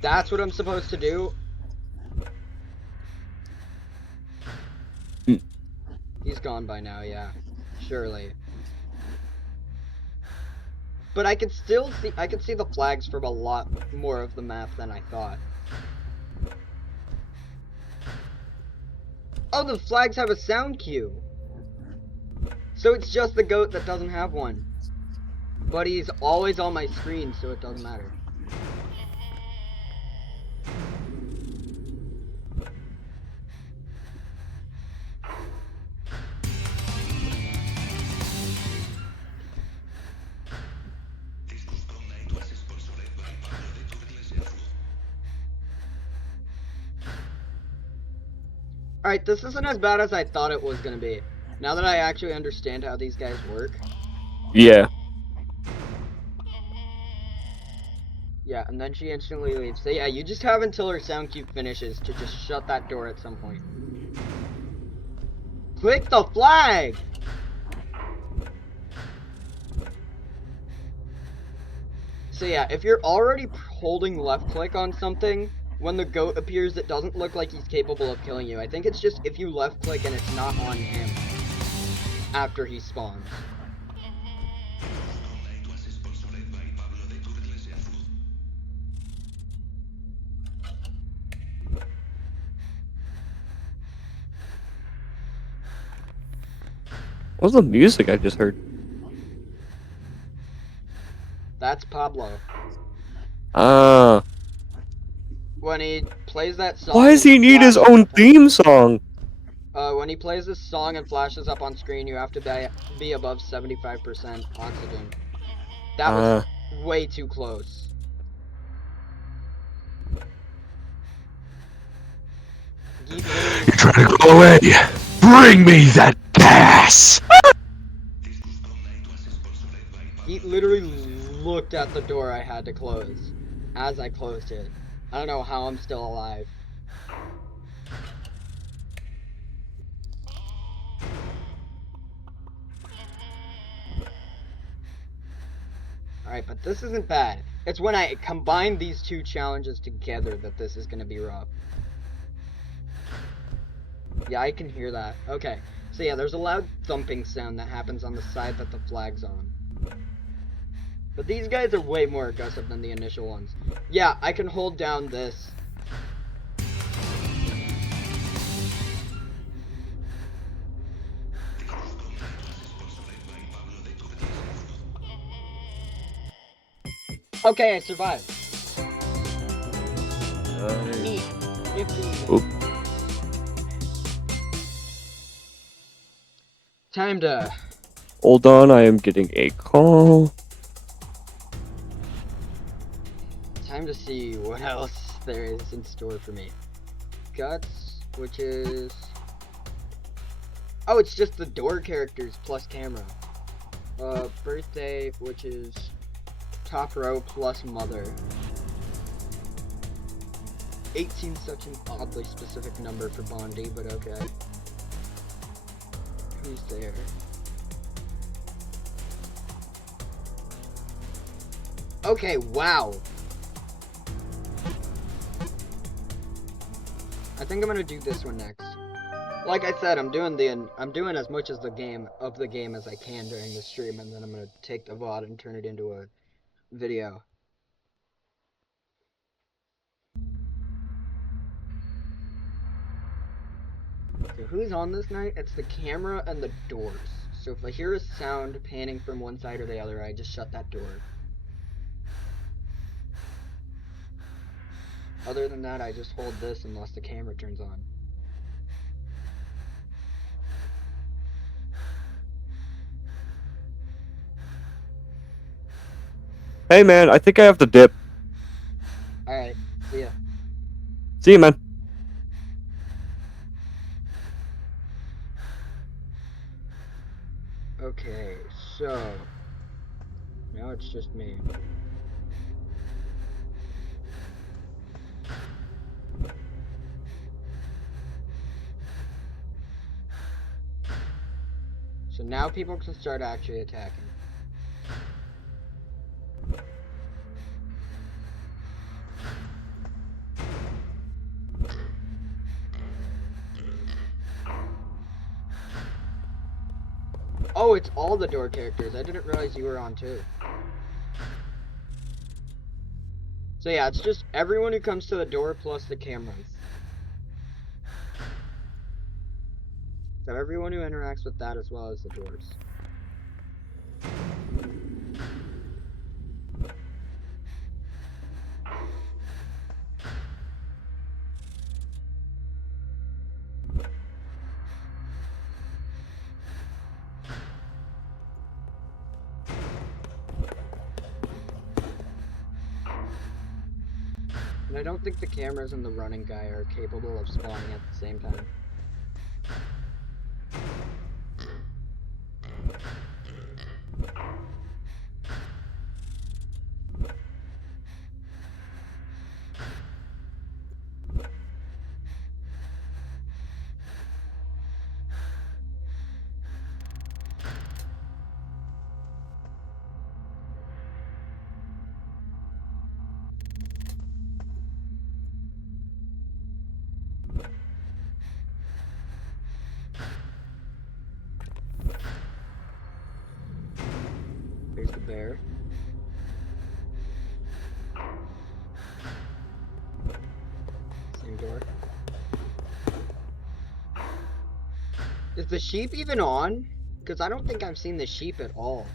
That's what I'm supposed to do? Mm. He's gone by now, yeah. Surely. But I could still see, I could see the flags from a lot more of the map than I thought. Oh, the flags have a sound cue. So it's just the goat that doesn't have one. But he's always on my screen, so it doesn't matter. Alright, this isn't as bad as I thought it was gonna be. Now that I actually understand how these guys work. Yeah. Yeah, and then she instantly leaves. So yeah, you just have until her sound cue finishes to just shut that door at some point. Click the flag! So yeah, if you're already holding left click on something, when the goat appears, it doesn't look like he's capable of killing you. I think it's just if you left click and it's not on him after he spawns. What's the music I just heard? That's Pablo. Ah. When he plays that song. Why does and he need his flashes own up on- theme song? When he plays this song and flashes up on screen, you have to be above 75% oxygen. That was way too close. You're trying to go away. Bring me that gas. He literally looked at the door I had to close as I closed it. I don't know how I'm still alive. Alright, but this isn't bad. It's when I combine these two challenges together that this is gonna be rough. Yeah, I can hear that. Okay. So yeah, there's a loud thumping sound that happens on the side that the flag's on. But these guys are way more aggressive than the initial ones. Yeah, I can hold down this. Okay, I survived. Neat. 15 Oop. Time to... Hold on, I am getting a call. Time to see what else there is in store for me. Guts, which is... Oh, it's just the door characters plus camera. Birthday, which is top row plus mother. 18's such an oddly specific number for Bondee, but okay. Who's there? Okay, wow. I think I'm gonna do this one next. Like I said, I'm doing as much as the game as I can during the stream, and then I'm gonna take the VOD and turn it into a video. So who's on this night? It's the camera and the doors. So if I hear a sound panning from one side or the other, I just shut that door. Other than that, I just hold this unless the camera turns on. Hey man, I think I have to dip. Alright, see ya. See you, man. Okay, so... now it's just me. So now people can start actually attacking. Oh, it's all the door characters. I didn't realize you were on too. So yeah, it's just everyone who comes to the door plus the cameras. So everyone who interacts with that as well as the doors. And I don't think the cameras and the running guy are capable of spawning at the same time. There's the bear. Same door. Is the sheep even on? Because I don't think I've seen the sheep at all.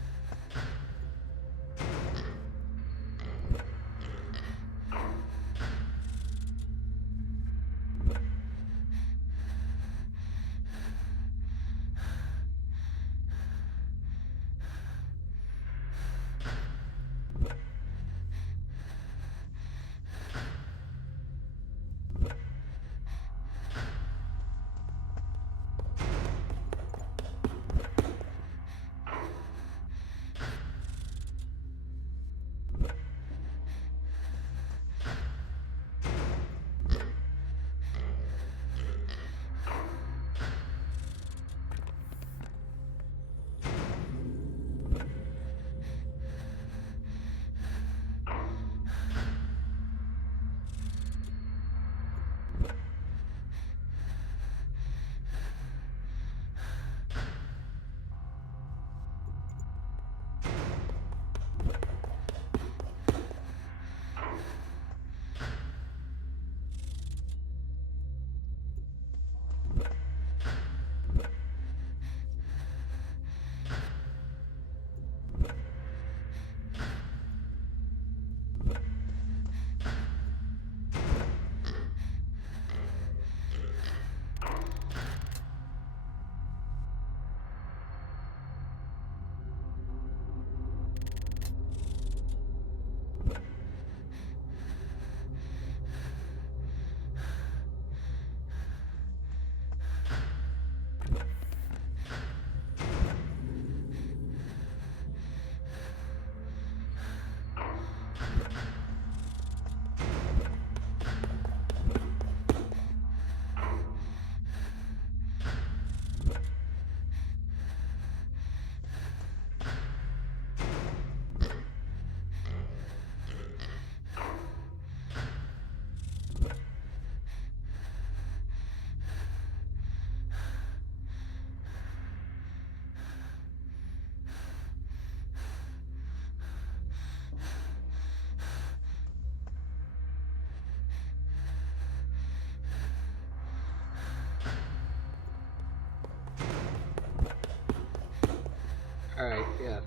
Alright, yeah.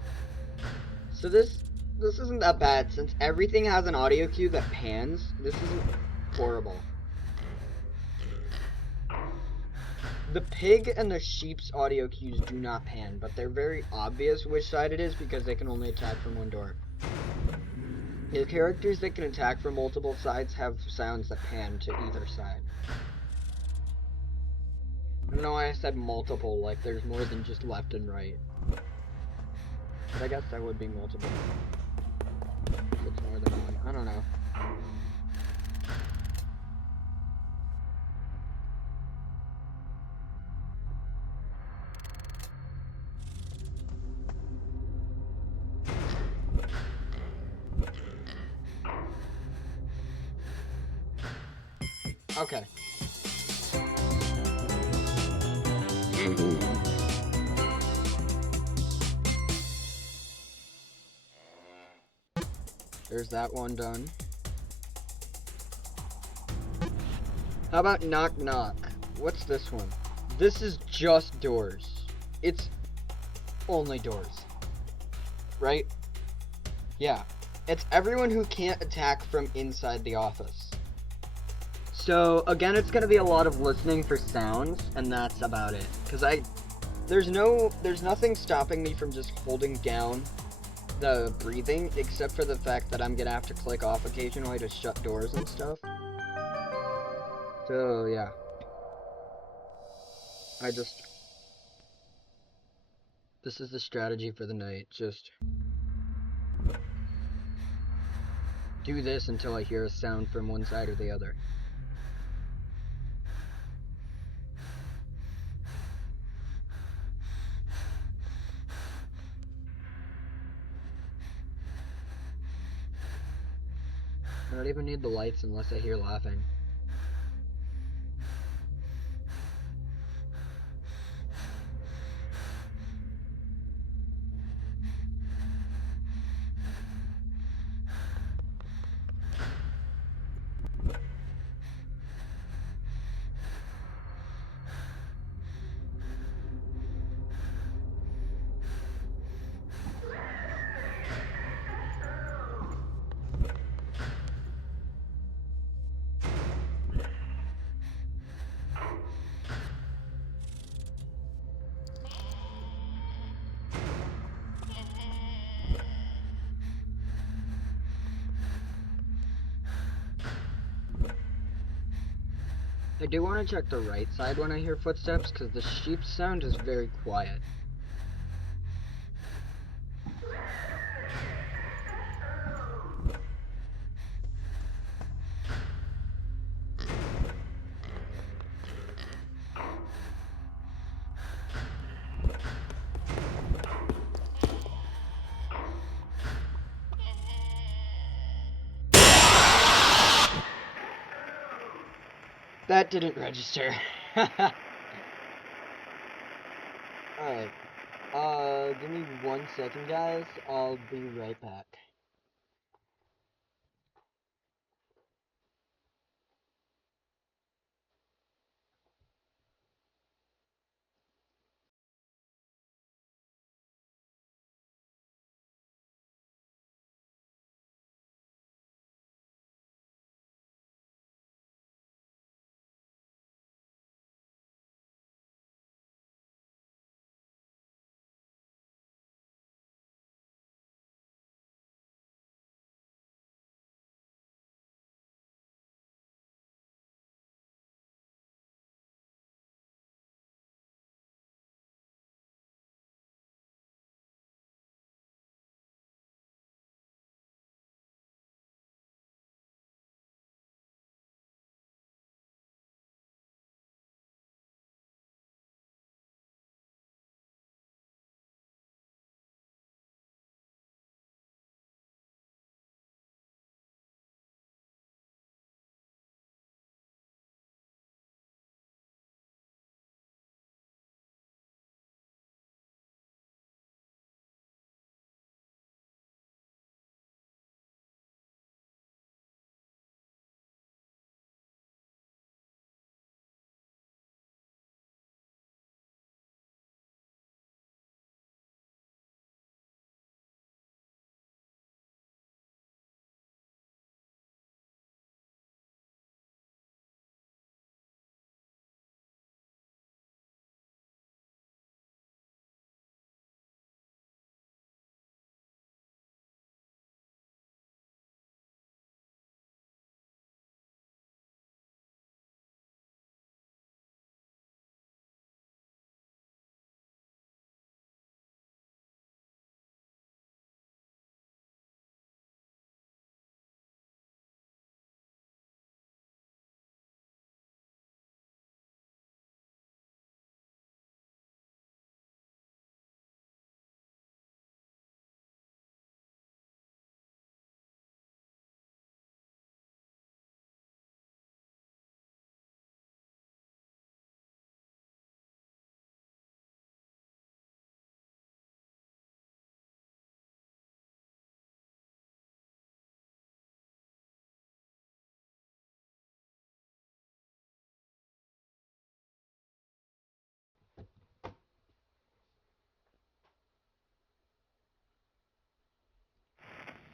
So this isn't that bad, since everything has an audio cue that pans. This isn't horrible. The pig and the sheep's audio cues do not pan, but they're very obvious which side it is because they can only attack from one door. The characters that can attack from multiple sides have sounds that pan to either side. I don't know why I said multiple, like there's more than just left and right. But I guess that would be multiple. If it's more than one. I don't know. Okay. There's that one done. How about knock knock? What's this one? This is just doors. It's only doors. Right? Yeah. It's everyone who can't attack from inside the office. So, again, it's gonna be a lot of listening for sounds, and that's about it. Cause there's nothing stopping me from just holding down the breathing, except for the fact that I'm gonna have to click off occasionally to shut doors and stuff. So, yeah. This is the strategy for the night, just do this until I hear a sound from one side or the other. I don't even need the lights unless I hear laughing. I do want to check the right side when I hear footsteps, because the sheep sound is very quiet. That didn't register. Alright. Give me 1 second, guys. I'll be right back.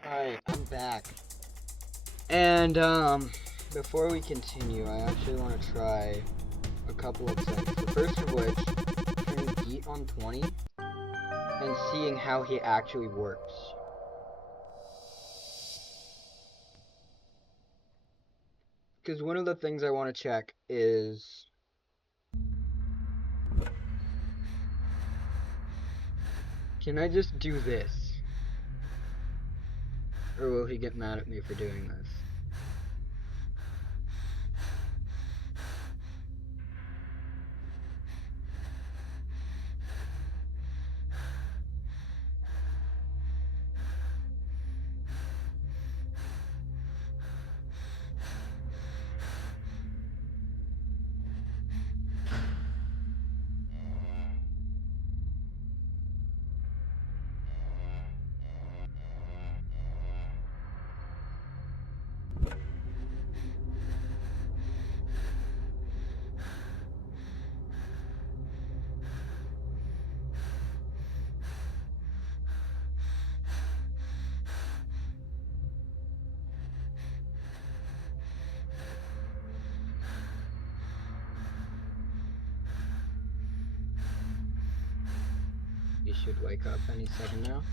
Alright, I'm back. And, before we continue, I actually want to try a couple of things. The first of which, turning Geet on 20, and seeing how he actually works. Because one of the things I want to check is... can I just do this? Or will he get mad at me for doing this? He should wake up any second now.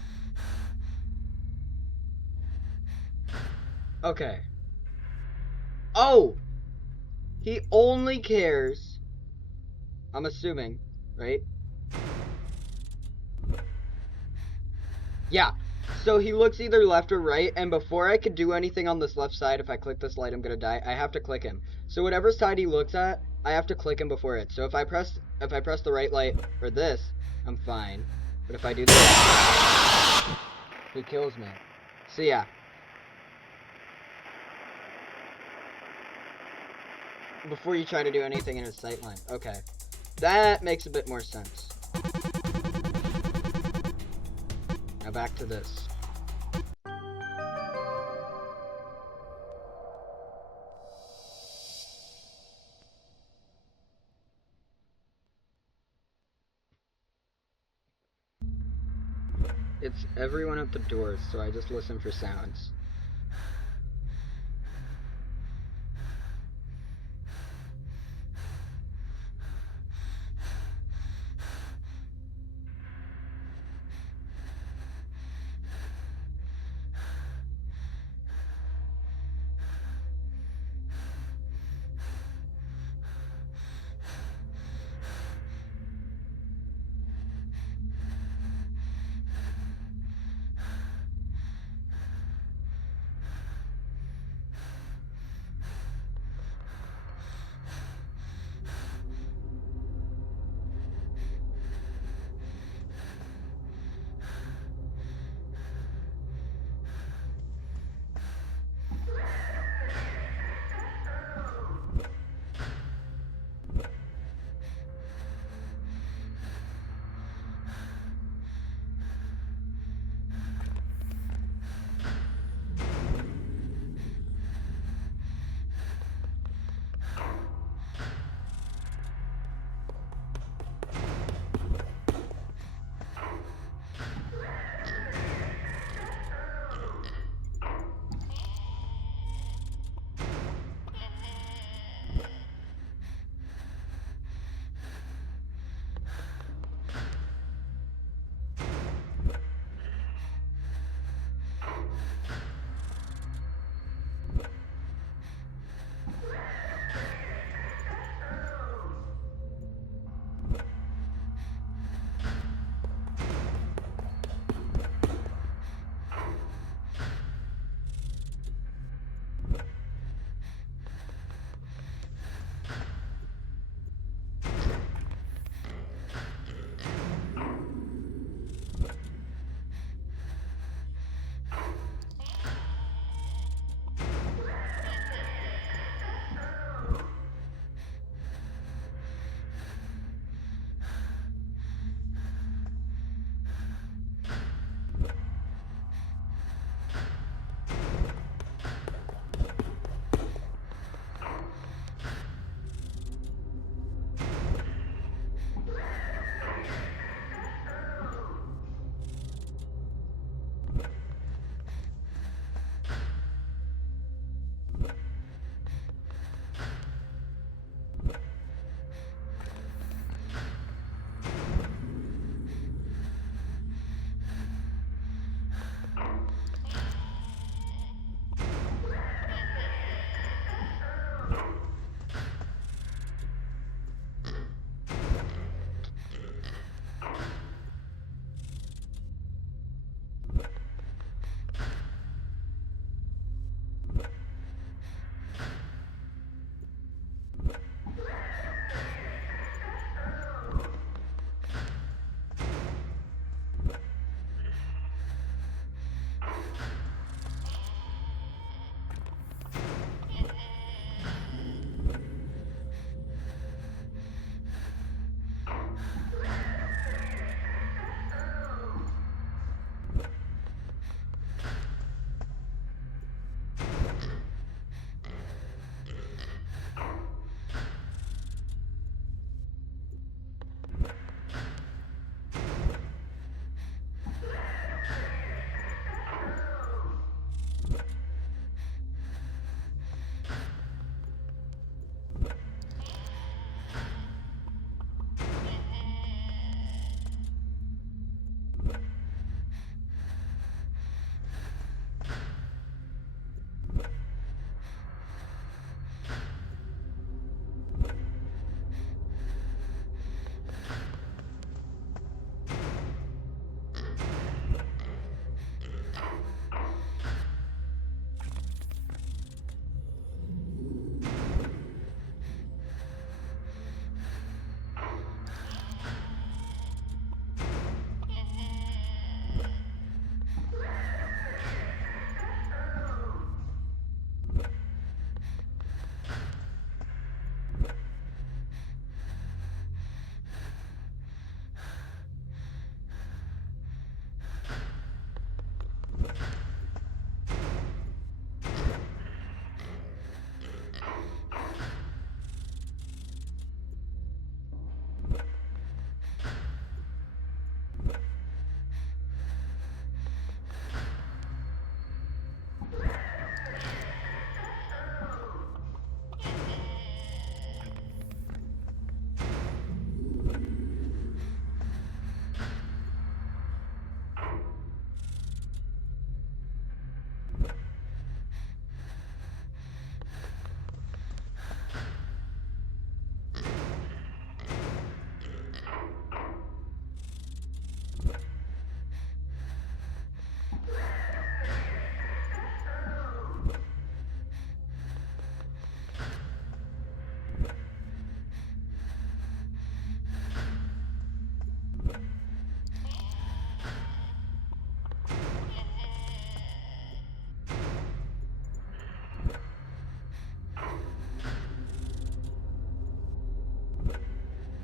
Okay. Oh! He only cares, I'm assuming, right? Yeah. So he looks either left or right, and before I could do anything on this left side, if I click this light, I'm gonna die. I have to click him. So whatever side he looks at, I have to click him before it. So if I press the right light or this, I'm fine. But if I do this, he kills me. So yeah. Before you try to do anything in his sight line. Okay. That makes a bit more sense. Now back to this. It's everyone at the doors, so I just listen for sounds.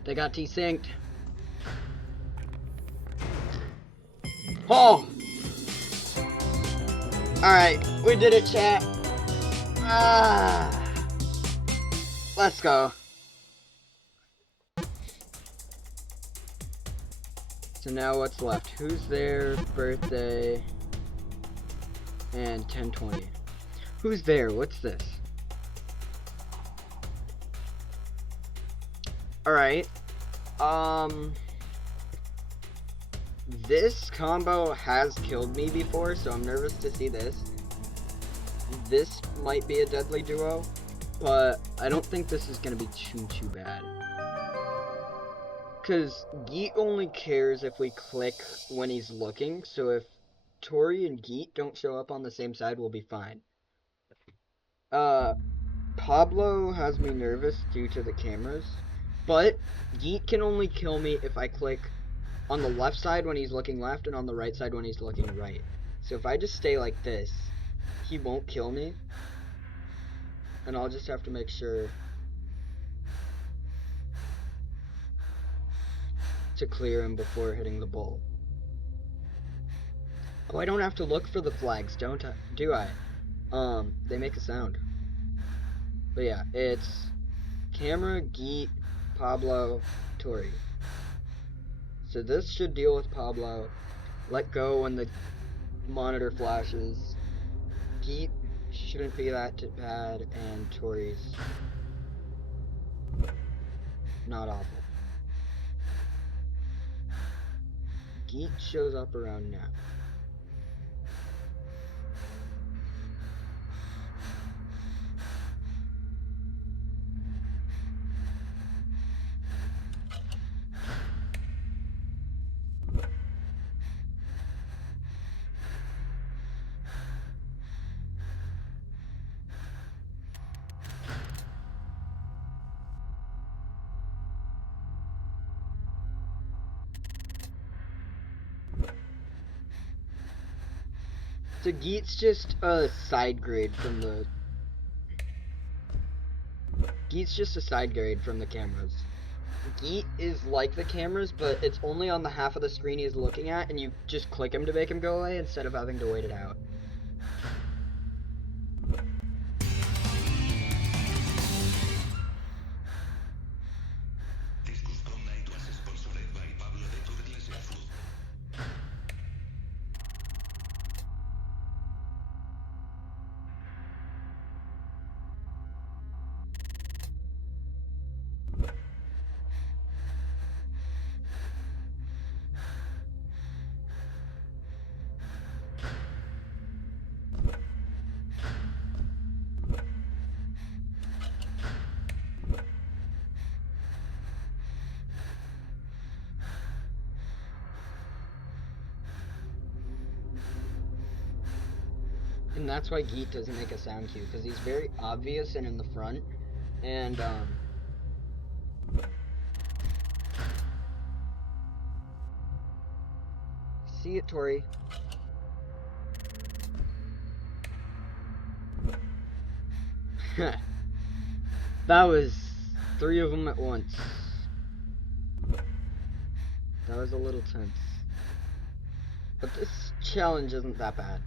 They got desynced. Oh! Alright, we did it, chat. Let's go. So now what's left? Who's there? Birthday. And 1020. Who's there? What's this? Alright. This combo has killed me before, so I'm nervous to see this. This might be a deadly duo, but I don't think this is gonna be too bad. Because Geet only cares if we click when he's looking, so if Tori and Geet don't show up on the same side, we'll be fine. Pablo has me nervous due to the cameras, but Geet can only kill me if I click on the left side when he's looking left and on the right side when he's looking right. So if I just stay like this, he won't kill me, and I'll just have to make sure to clear him before hitting the bull. Oh, I don't have to look for the flags, do I? They make a sound. But yeah, it's Camera, Geet, Pablo, Tori. So this should deal with Pablo. Let go when the monitor flashes. Geet shouldn't be that bad, and Tori's not awful. Geet shows up around now. So Geet's just a side grade from the... Geet's just a side grade from the cameras. Geet is like the cameras, but it's only on the half of the screen he's looking at, and you just click him to make him go away instead of having to wait it out. And that's why Geet doesn't make a sound cue, because he's very obvious and in the front, and, see it, Tori. That was 3 of them at once. That was a little tense. But this challenge isn't that bad.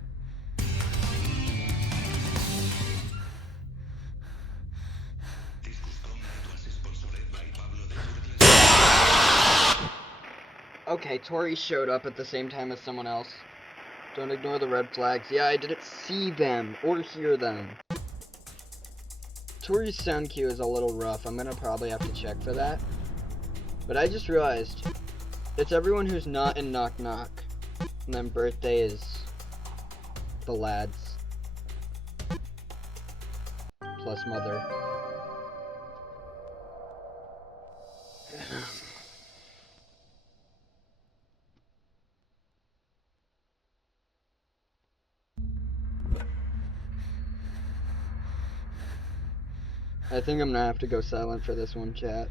Okay, Tori showed up at the same time as someone else. Don't ignore the red flags. Yeah, I didn't see them or hear them. Tori's sound cue is a little rough. I'm gonna probably have to check for that. But I just realized it's everyone who's not in Knock Knock. And then birthday is the lads. Plus mother. I think I'm gonna have to go silent for this one, chat.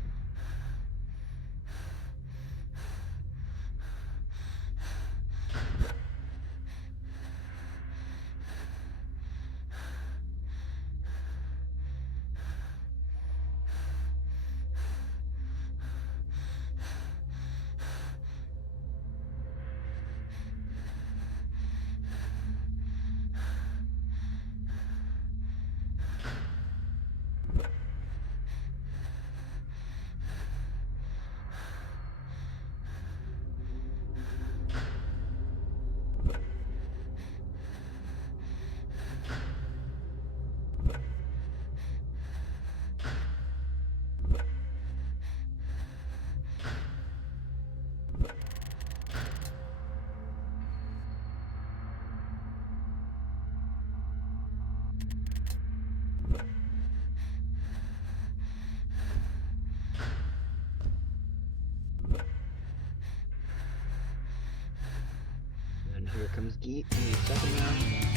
Here comes Geet in the second round.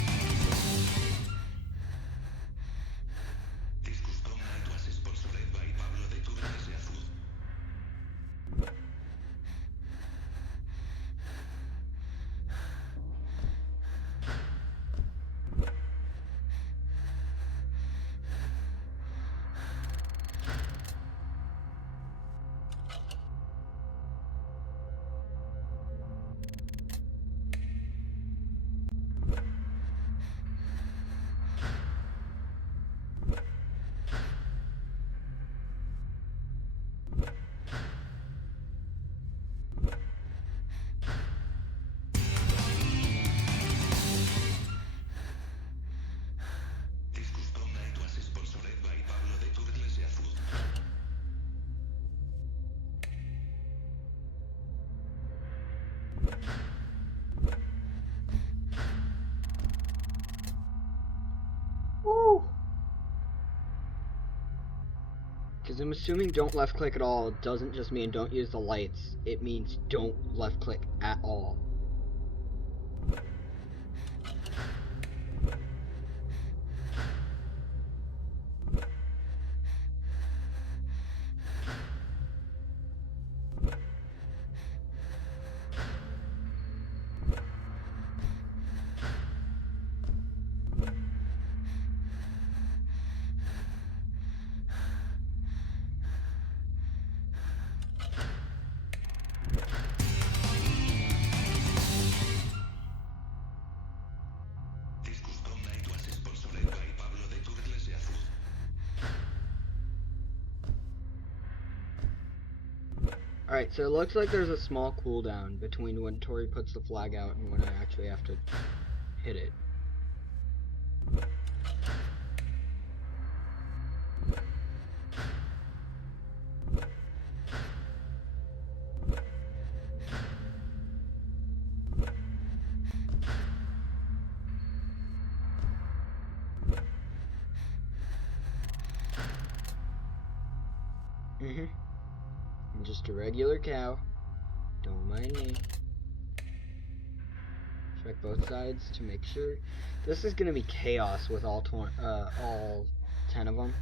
Woo! Because I'm assuming don't left click at all doesn't just mean don't use the lights. It means don't left click at all. Alright, so it looks like there's a small cooldown between when Tori puts the flag out and when I actually have to hit it. I'm just a regular cow. Don't mind me. Check both sides to make sure. This is gonna be chaos with all 10 of them.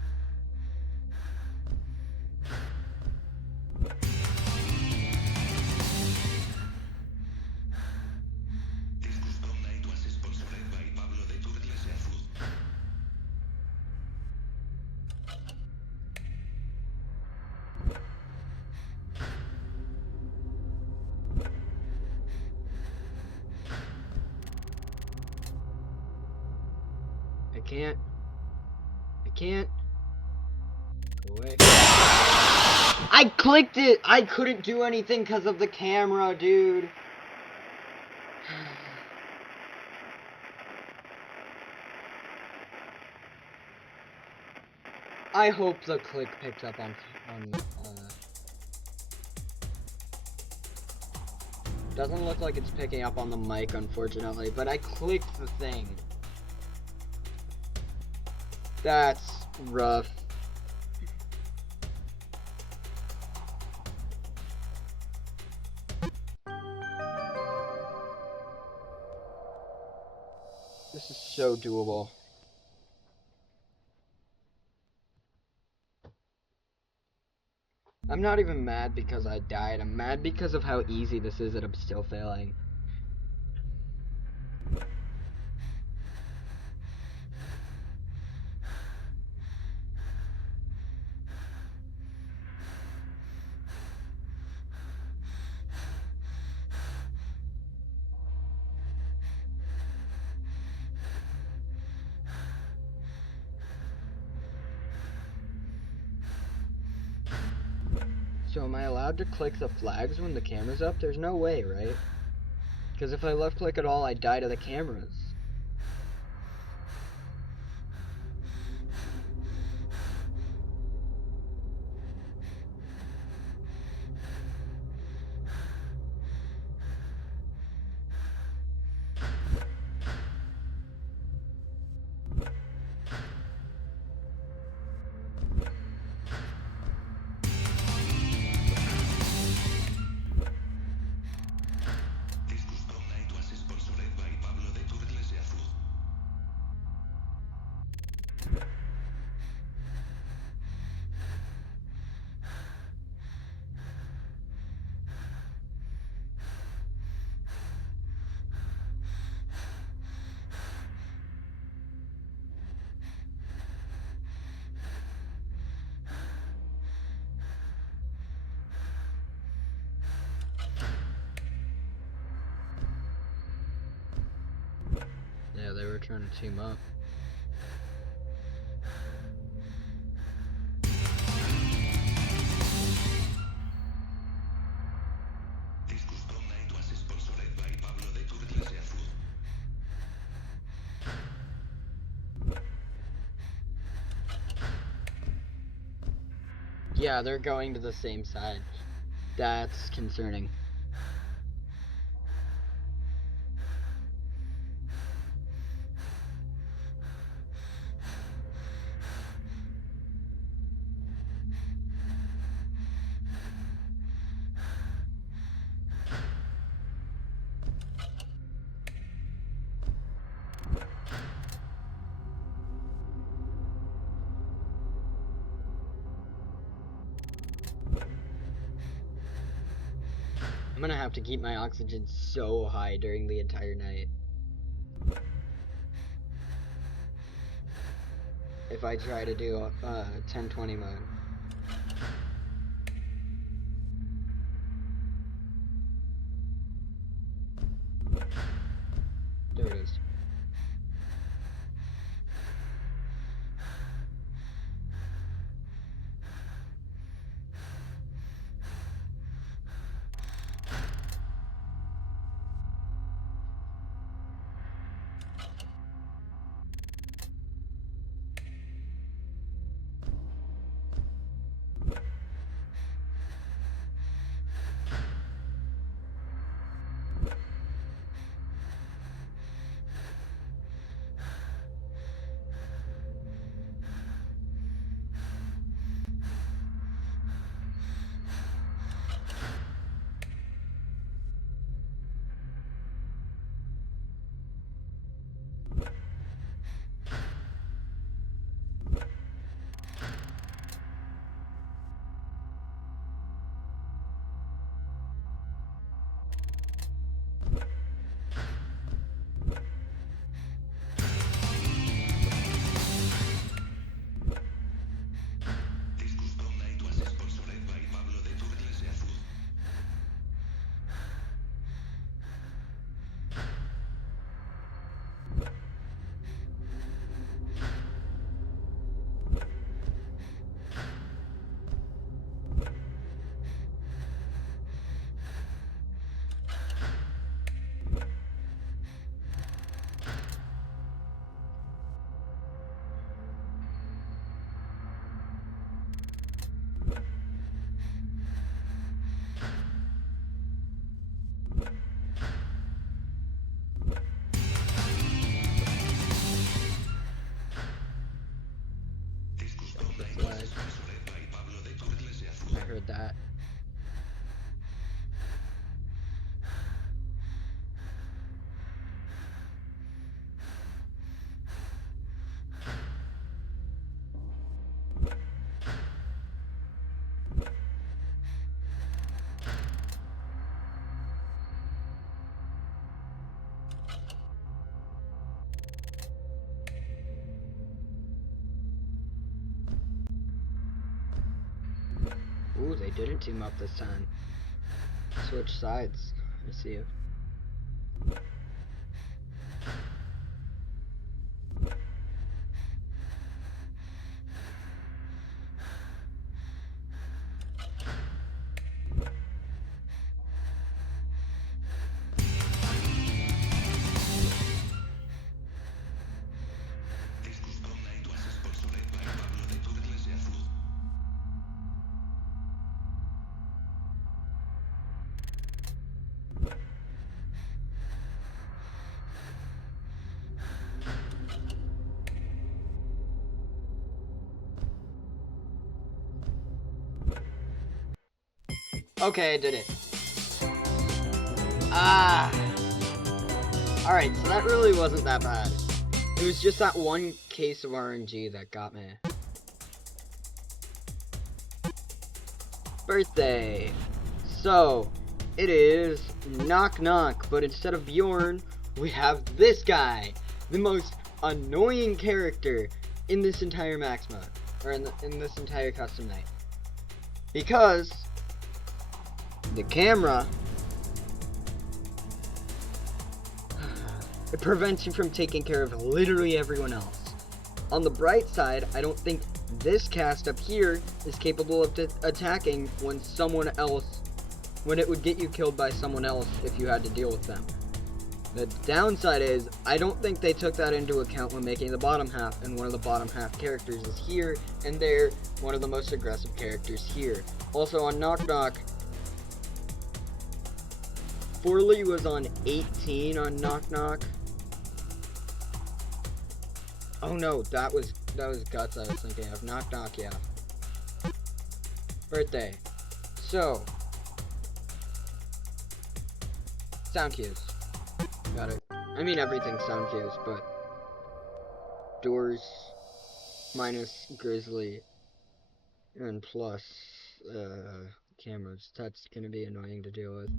I can't. Go away. I clicked it! I couldn't do anything because of the camera, dude. I hope the click picked up on doesn't look like it's picking up on the mic, unfortunately, but I clicked the thing. That's rough. This is so doable. I'm not even mad because I died. I'm mad because of how easy this is and I'm still failing. So am I allowed to click the flags when the camera's up? There's no way, right? Because if I left click at all, I die to the cameras. they were trying to team up. Yeah, they're going to the same side. That's concerning. I'm gonna have to keep my oxygen so high during the entire night. If I try to do 1020 mode. There it is. I heard that. Ooh, they didn't team up this time. Switch sides. I see you. Okay, I did it. Alright, so that really wasn't that bad. It was just that one case of RNG that got me. Birthday. So, it is Knock Knock, but instead of Bjorn, we have this guy. The most annoying character in this entire max mode. Or in this entire custom night. Because the camera It prevents you from taking care of literally everyone else. On the bright side, I don't think this cast up here is capable of attacking when it would get you killed by someone else if you had to deal with them. The downside is, I don't think they took that into account when making the bottom half, and one of the bottom half characters is here, and they're one of the most aggressive characters here. Also on Knock Knock, Forley was on 18 on Knock Knock. Oh no, that was Guts I was thinking of. Knock Knock, yeah. Birthday. So, sound cues. Got it. I mean everything's sound cues, but doors minus Grizzly and plus cameras. That's gonna be annoying to deal with.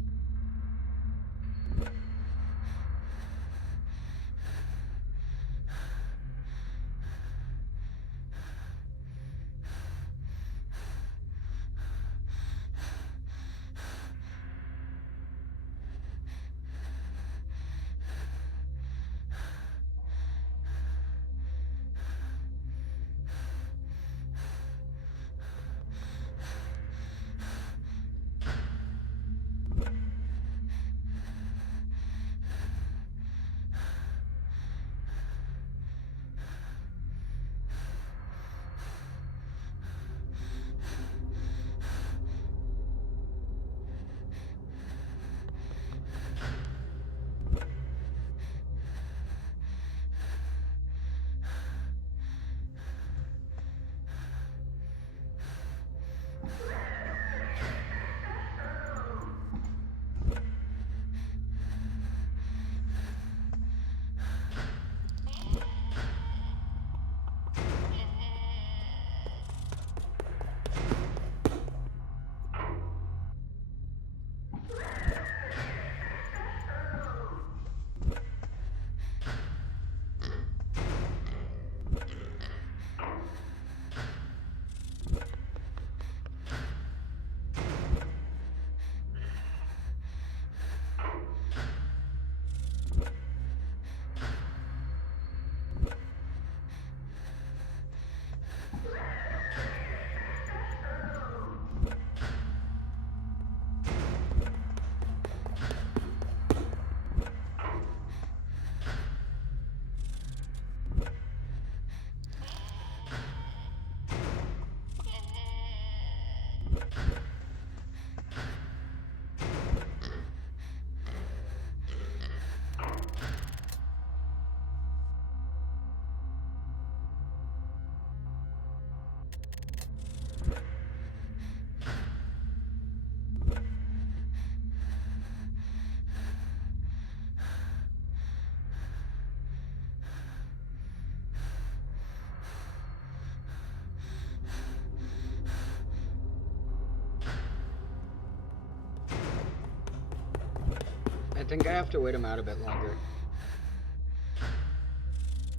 I think I have to wait him out a bit longer.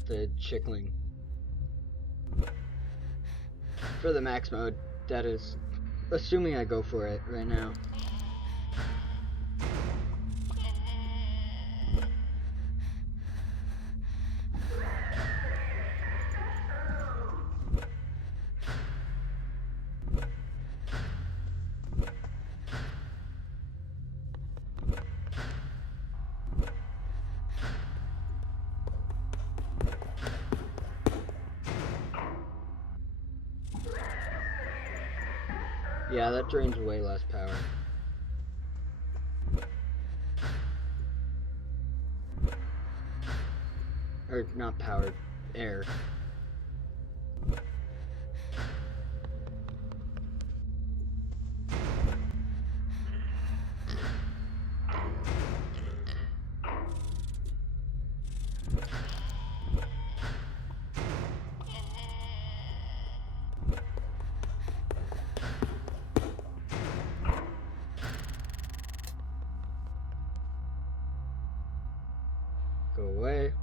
The chickling. For the max mode, that is. Assuming I go for it right now. Yeah, that drains way less power. Or, not power, air. Go away.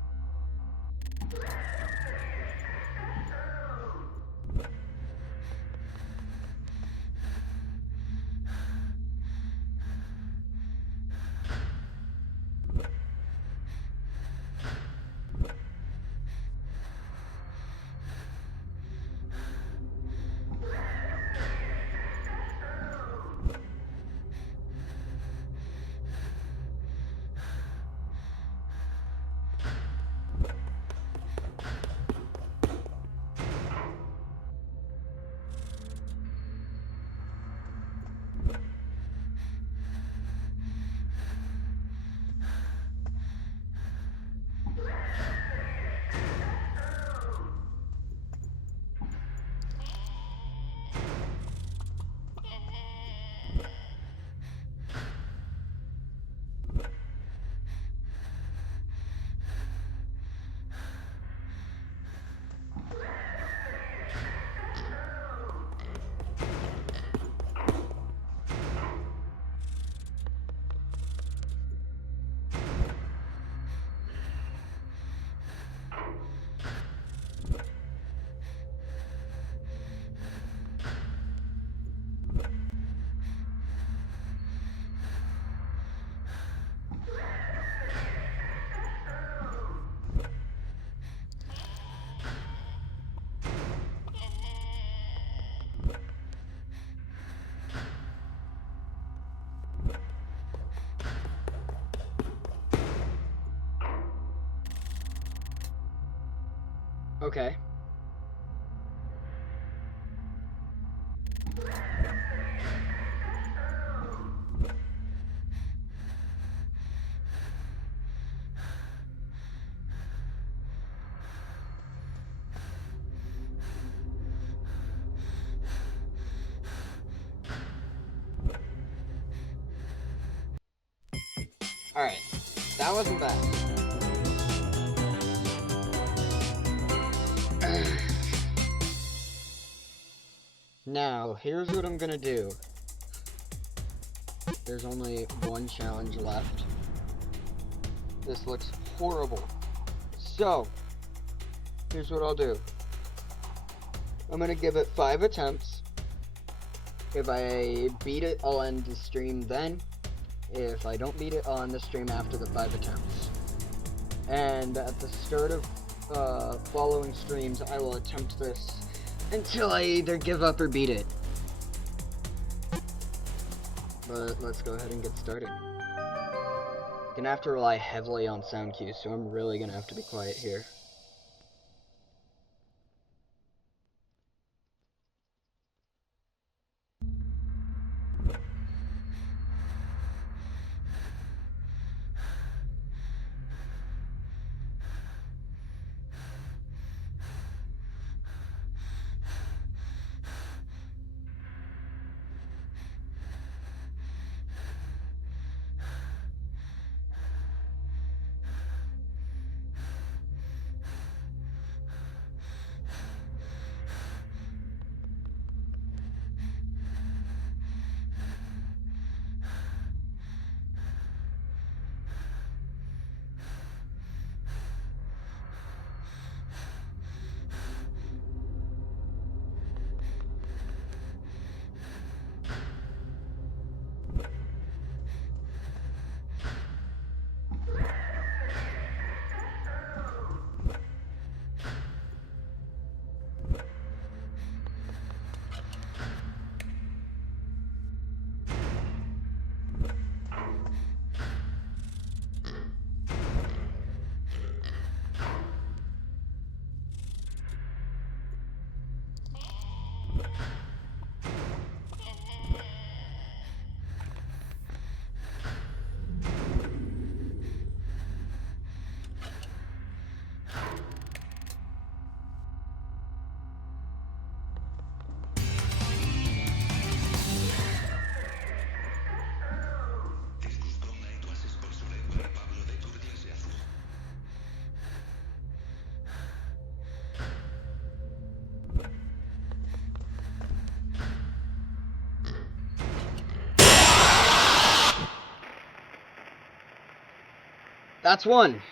Okay. Alright. That wasn't bad. Now, here's what I'm gonna do. There's only one challenge left. This looks horrible. So, here's what I'll do. I'm gonna give it 5 attempts. If I beat it, I'll end the stream then. If I don't beat it, I'll end the stream after the 5 attempts. And at the start of following streams, I will attempt this until I either give up or beat it. But let's go ahead and get started. Gonna have to rely heavily on sound cues, so I'm really gonna have to be quiet here. That's one.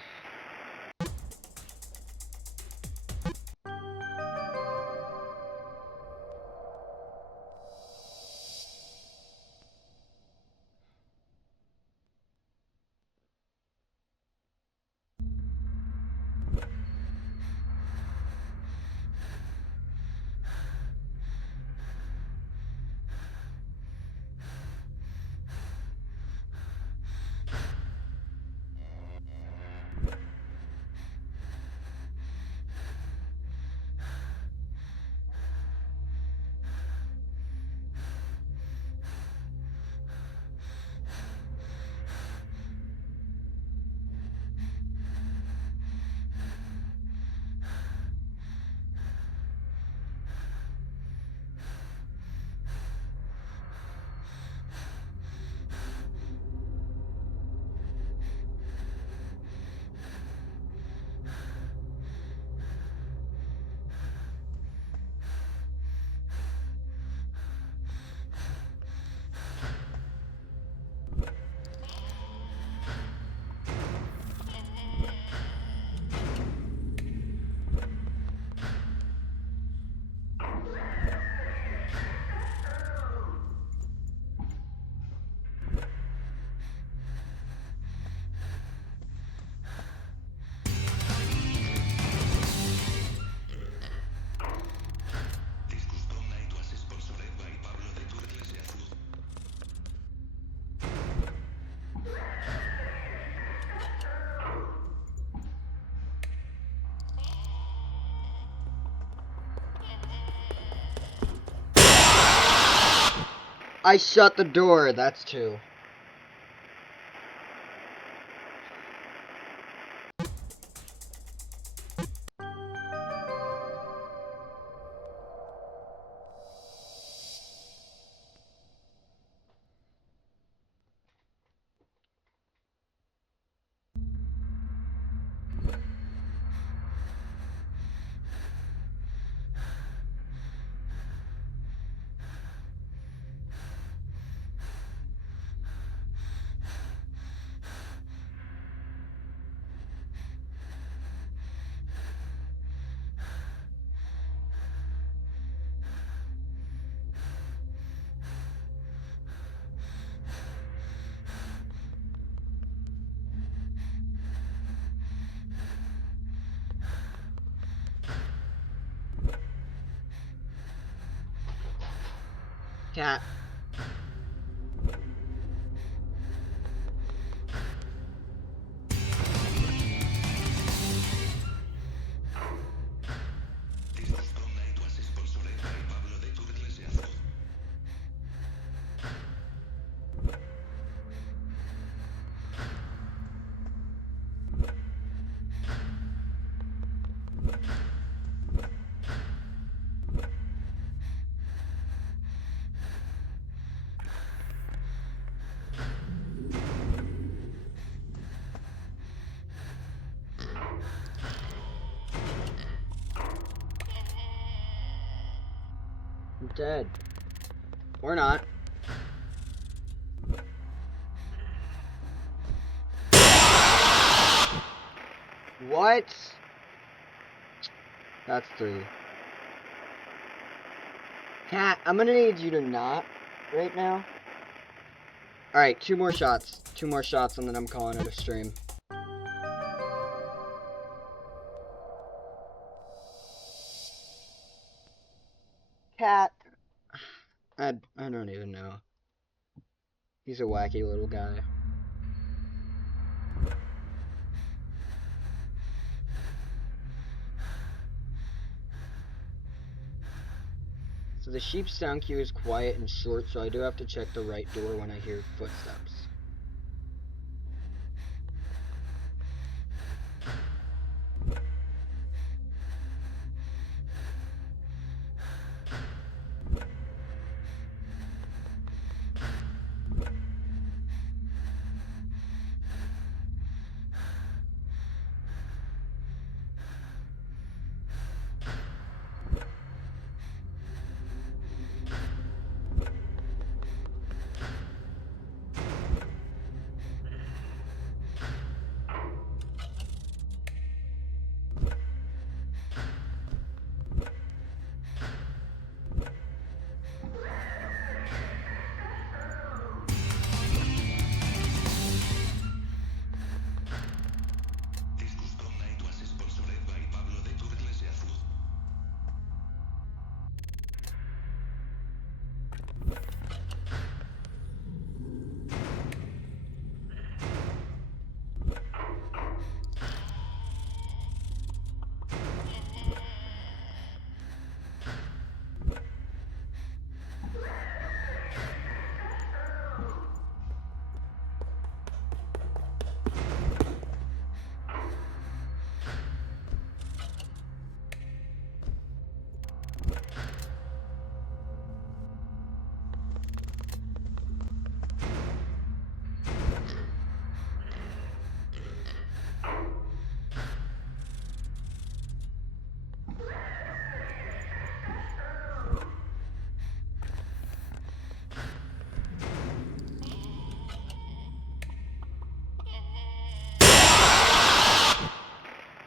I shut the door, that's 2. Cat. I'm dead. Or not. What? That's 3. Cat, I'm gonna need you to not right now. Alright, 2 more shots. 2 more shots and then I'm calling it a stream. Cat. I don't even know. He's a wacky little guy. So the sheep's sound cue is quiet and short, so I do have to check the right door when I hear footsteps.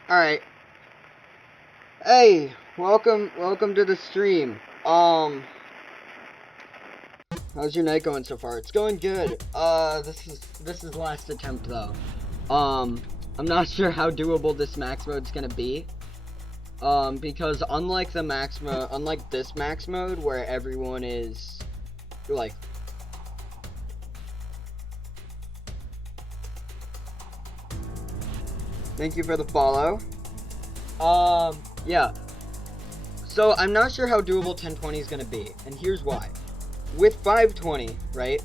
Alright. Hey, welcome to the stream. How's your night going so far? It's going good. This is last attempt though. I'm not sure how doable this max mode's gonna be. Because unlike this max mode where everyone is like thank you for the follow. Yeah. So I'm not sure how doable 1020 is gonna be, and here's why. with 520, right?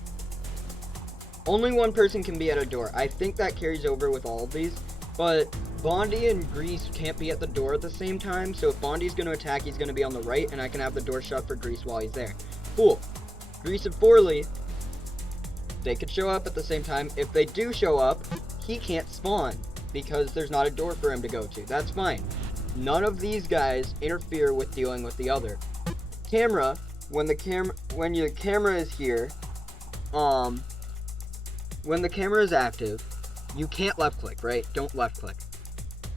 Only one person can be at a door. I think that carries over with all of these, but Bondee and Grease can't be at the door at the same time, so if Bondee's going to attack, he's going to be on the right, and I can have the door shut for Grease while he's there. Cool. Grease and Forley, they could show up at the same time. If they do show up, he can't spawn, because there's not a door for him to go to. That's fine. None of these guys interfere with dealing with the other. Camera, when your camera is here, when the camera is active, you can't left click, right? Don't left click.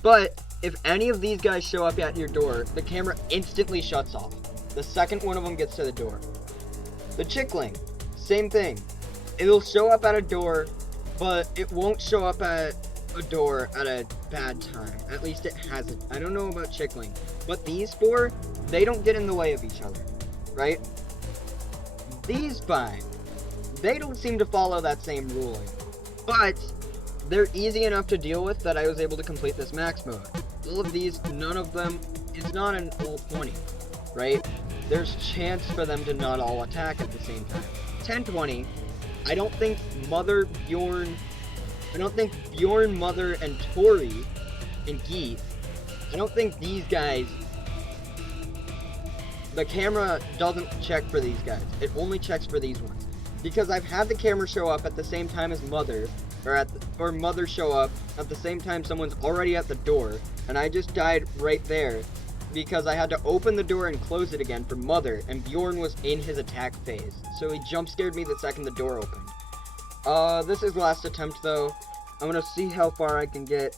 But if any of these guys show up at your door, the camera instantly shuts off the second one of them gets to the door. The chickling, same thing. It'll show up at a door, but it won't show up at a door at a bad time. At least it hasn't. I don't know about chickling, but these four, they don't get in the way of each other, right? These five, they don't seem to follow that same ruling, but they're easy enough to deal with that I was able to complete this max mode. All of these, none of them, it's not an all 20, right? There's chance for them to not all attack at the same time. 10-20, I don't think Bjorn, Mother, and Tori, and Geeth, I don't think these guys, the camera doesn't check for these guys. It only checks for these ones. Because I've had the camera show up at the same time as Mother, or Mother show up at the same time someone's already at the door, and I just died right there because I had to open the door and close it again for Mother, and Bjorn was in his attack phase, so he jump scared me the second the door opened. This is last attempt though. I'm gonna see how far I can get.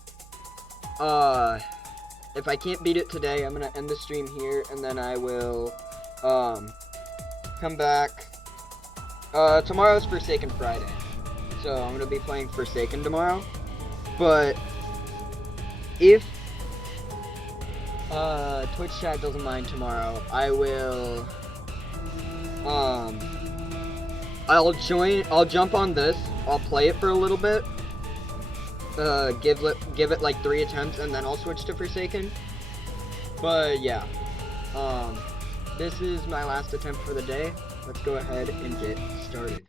If I can't beat it today, I'm gonna end the stream here, and then I will, come back. Tomorrow's Forsaken Friday, so I'm gonna be playing Forsaken tomorrow, but if, Twitch chat doesn't mind tomorrow, I will, I'll jump on this, I'll play it for a little bit, give it like 3 attempts, and then I'll switch to Forsaken, but yeah, this is my last attempt for the day. Let's go ahead and get started.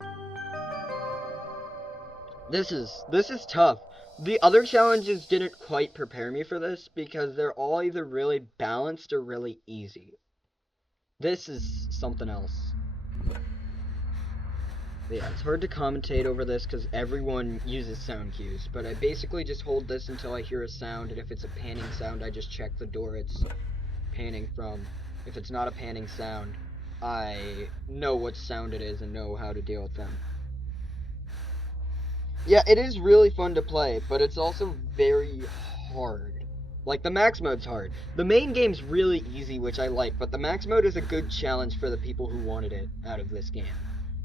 This is tough. The other challenges didn't quite prepare me for this because they're all either really balanced or really easy. This is something else. But yeah, it's hard to commentate over this because everyone uses sound cues, but I basically just hold this until I hear a sound, and if it's a panning sound, I just check the door it's panning from. If it's not a panning sound, I know what sound it is and know how to deal with them. Yeah, it is really fun to play, but it's also very hard. Like, the max mode's hard. The main game's really easy, which I like, but the max mode is a good challenge for the people who wanted it out of this game.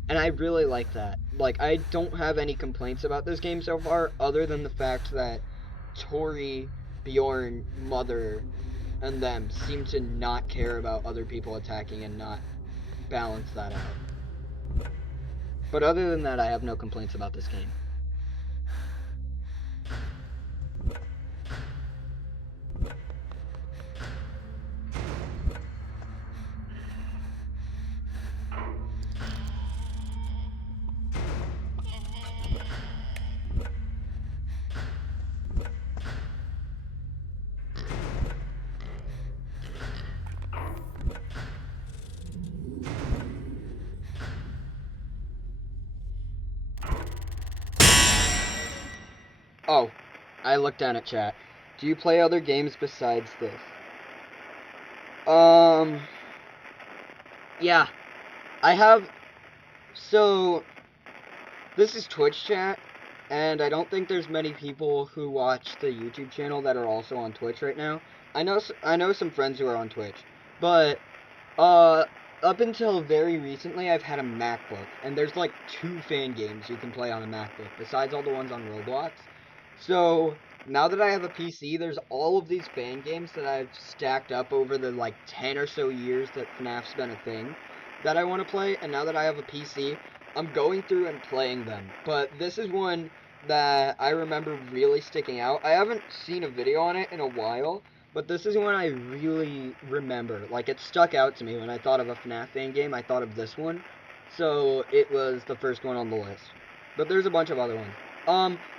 And I really like that. Like, I don't have any complaints about this game so far, other than the fact that Tori, Bjorn, Mother, and them seem to not care about other people attacking and not balance that out. But other than that, I have no complaints about this game. Oh, I looked down at chat. Do you play other games besides this? Yeah. I have... So, this is Twitch chat, and I don't think there's many people who watch the YouTube channel that are also on Twitch right now. I know some friends who are on Twitch, but, up until very recently, I've had a MacBook, and there's like 2 fan games you can play on a MacBook, besides all the ones on Roblox. So, now that I have a PC, there's all of these fan games that I've stacked up over the, like, 10 or so years that FNAF's been a thing that I want to play, and now that I have a PC, I'm going through and playing them. But this is one that I remember really sticking out. I haven't seen a video on it in a while, but this is one I really remember. Like, it stuck out to me when I thought of a FNAF fan game, I thought of this one. so it was the first one on the list. But there's a bunch of other ones.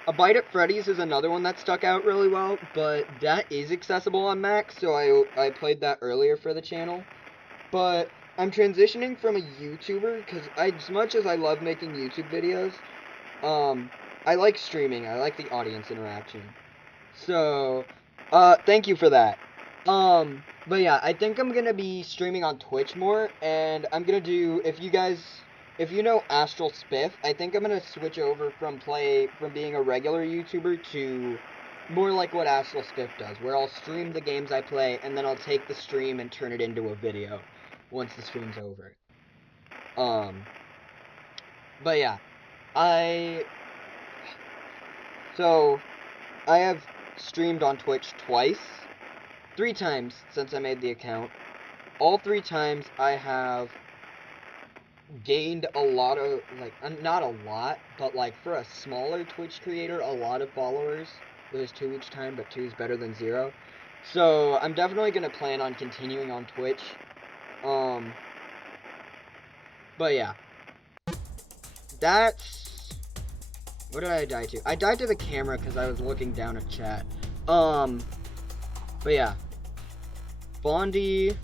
A Bite at Freddy's is another one that stuck out really well, but that is accessible on Mac, so I played that earlier for the channel. But I'm transitioning from a YouTuber, because as much as I love making YouTube videos, I like streaming. I like the audience interaction. So, thank you for that. But yeah, I think I'm gonna be streaming on Twitch more, and I'm gonna do, if you know Astral Spiff, I think I'm gonna switch over from being a regular YouTuber to more like what Astral Spiff does, where I'll stream the games I play, and then I'll take the stream and turn it into a video once the stream's over. But yeah, I have streamed on Twitch twice, 3 times since I made the account. All 3 times I have gained a lot of, like, not a lot, but like for a smaller Twitch creator, a lot of followers. There's 2 each time, but 2 is better than 0. So I'm definitely gonna plan on continuing on Twitch. But yeah, that's, what did I die to? I died to the camera because I was looking down at chat. But yeah, Bondee.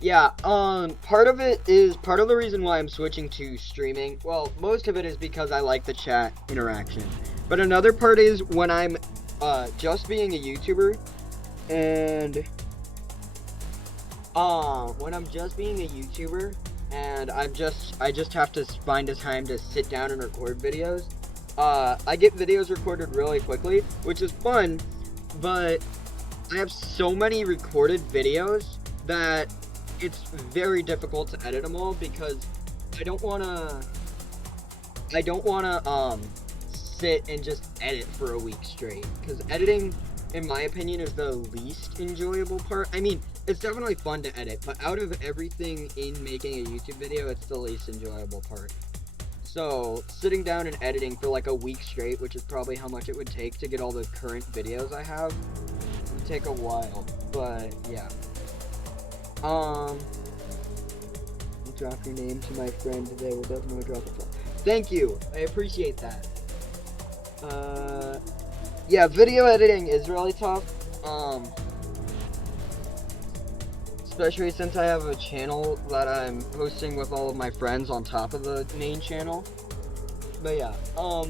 Yeah, part of the reason why I'm switching to streaming, well, most of it is because I like the chat interaction. But another part is when I'm, just being a YouTuber, and, when I'm just being a YouTuber, and I just have to find a time to sit down and record videos, I get videos recorded really quickly, which is fun, but I have so many recorded videos that it's very difficult to edit them all, because I don't wanna sit and just edit for a week straight, because editing, in my opinion, is the least enjoyable part. I mean, it's definitely fun to edit, but out of everything in making a YouTube video, it's the least enjoyable part. So, sitting down and editing for like a week straight, which is probably how much it would take to get all the current videos I have, would take a while, but yeah. I'll drop your name to my friend today. We'll definitely drop it. Thank you. I appreciate that. Yeah, video editing is really tough. Especially since I have a channel that I'm hosting with all of my friends on top of the main channel. But yeah,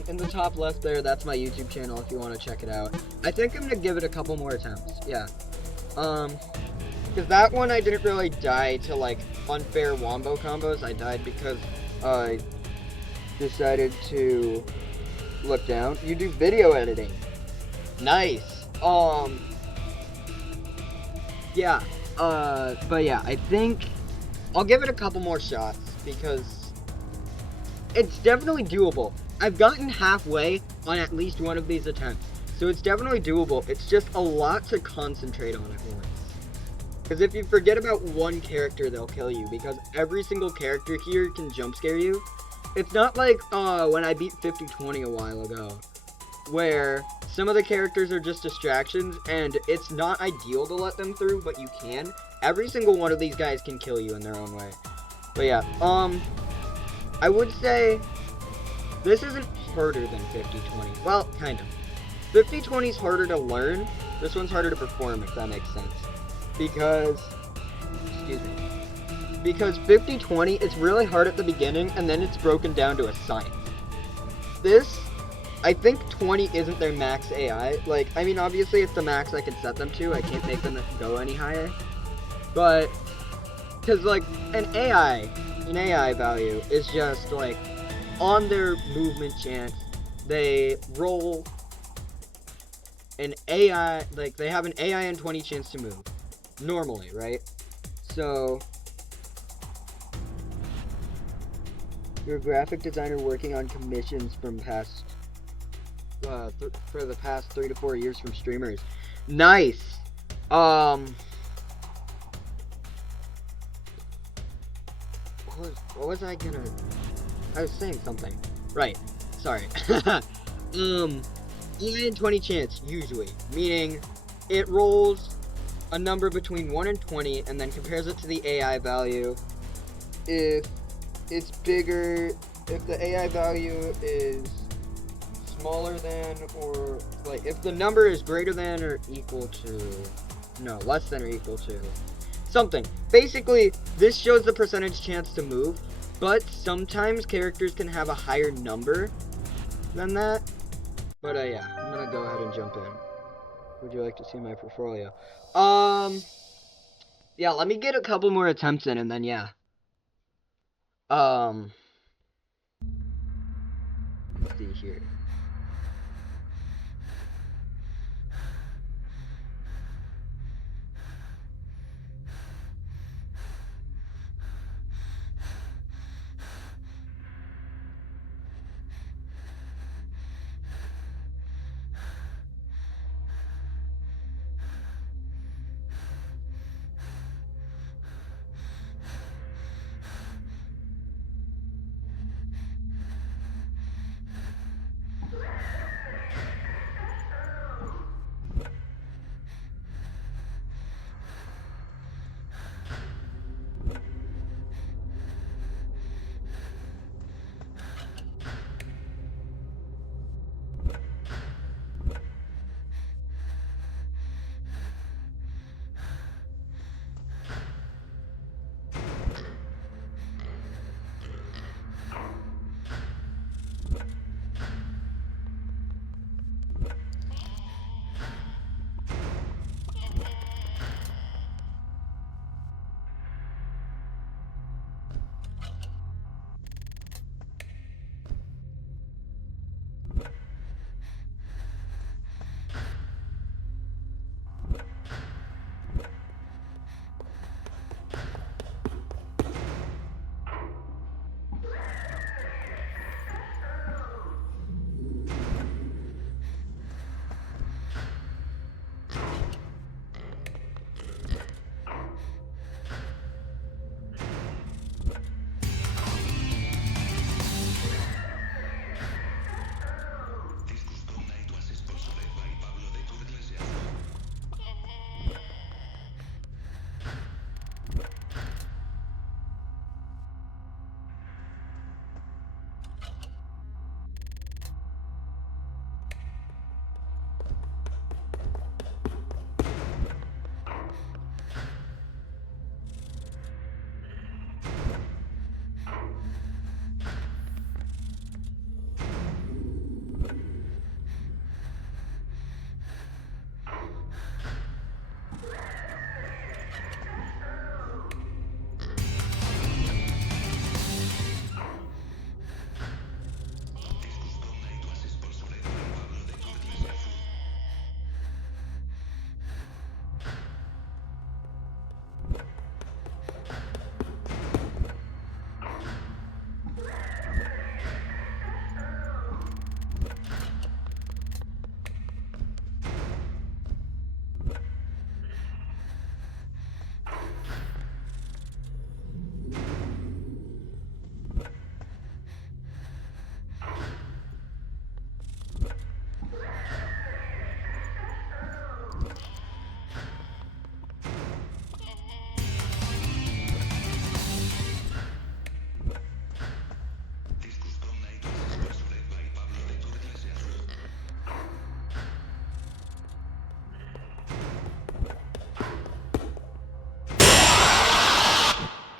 in the top left there, that's my YouTube channel if you want to check it out. I think I'm gonna give it a couple more attempts. Yeah. Because that one I didn't really die to, like, unfair wombo combos. I died because I decided to look down. You do video editing. Nice. Yeah. But yeah, I think I'll give it a couple more shots because it's definitely doable. I've gotten halfway on at least one of these attempts, so it's definitely doable. It's just a lot to concentrate on at once. Because if you forget about one character, they'll kill you, because every single character here can jump scare you. It's not like when I beat 50-20 a while ago, where some of the characters are just distractions, and it's not ideal to let them through, but you can. Every single one of these guys can kill you in their own way. But yeah, I would say this isn't harder than 50-20. Well, kind of. 50-20 is harder to learn. This one's harder to perform, if that makes sense. Because 50-20, it's really hard at the beginning, and then it's broken down to a science. This, I think 20 isn't their max AI. Like, I mean, obviously it's the max I can set them to. I can't make them go any higher. But, because, like, an AI value is just, like, on their movement chance, they roll an AI, like, they have an AI and 20 chance to move. Normally, right? So, you're a graphic designer working on commissions from past, for the past 3 to 4 years from streamers. Nice! What was I gonna, I was saying something. Right, sorry. AI and 20 chance, usually, meaning it rolls a number between 1 and 20 and then compares it to the AI value. If it's bigger, if the AI value is smaller than, or like if the number is greater than or equal to, no, less than or equal to something. Basically, this shows the percentage chance to move, but sometimes characters can have a higher number than that. But yeah, I'm gonna go ahead and jump in. Would you like to see my portfolio? Yeah, let me get a couple more attempts in and then yeah. Let's see here.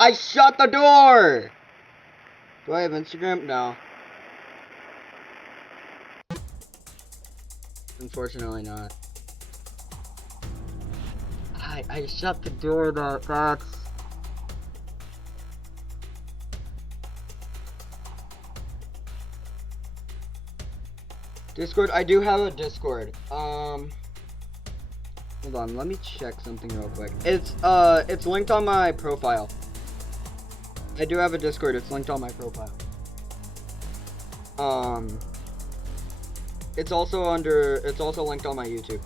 I shut the door! Do I have Instagram? No. Unfortunately not. I shut the door though, that's... Discord, I do have a Discord. Hold on, let me check something real quick. It's linked on my profile. I do have a Discord, it's linked on my profile. It's also linked on my YouTube.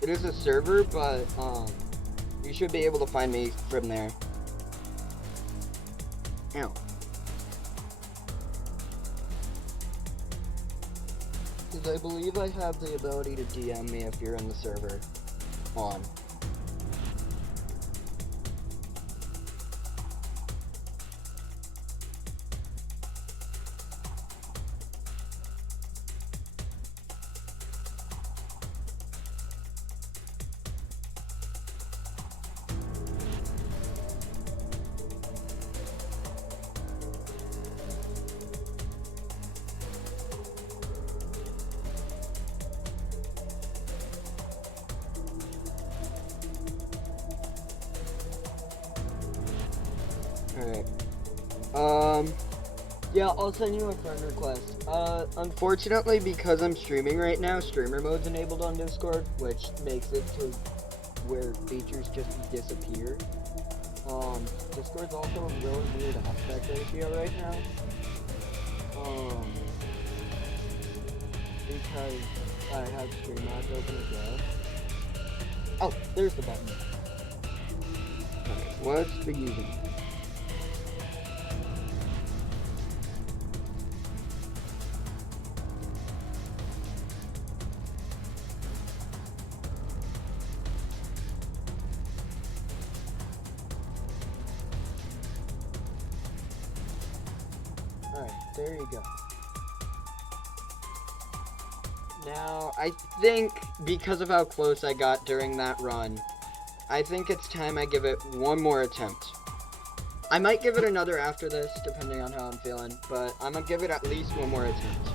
It is a server, but, you should be able to find me from there. Ow. Because I believe I have the ability to DM me if you're in the server on. Alright. Yeah, I'll send you a friend request. Unfortunately, because I'm streaming right now, streamer mode's enabled on Discord, which makes it to where features just disappear. Discord's also a really weird aspect ratio right now. Because I have stream mods open as well. Oh, there's the button. Alright, what's the username? Alright, there you go. Now, I think, because of how close I got during that run, I think it's time I give it one more attempt. I might give it another after this, depending on how I'm feeling, but I'm gonna give it at least one more attempt.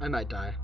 I might die.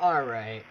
Alright.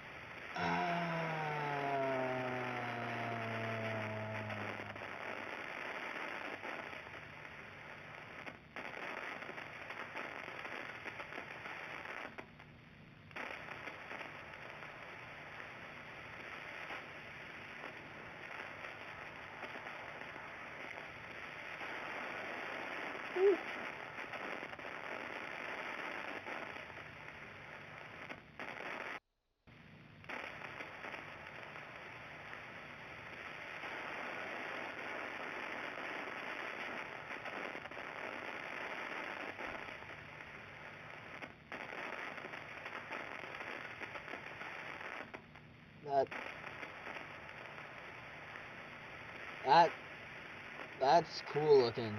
That's cool looking.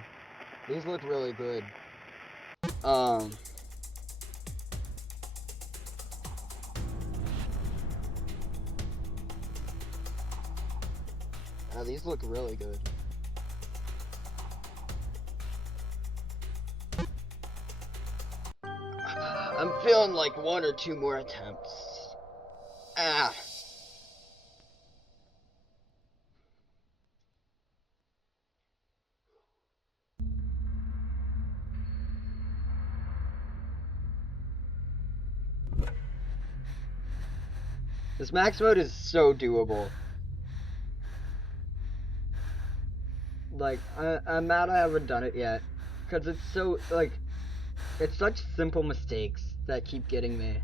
These look really good. These look really good. I'm feeling like 1 or 2 more attempts. Ah. This max mode is so doable. Like, I'm mad I haven't done it yet. Because it's so, like, it's such simple mistakes that keep getting me.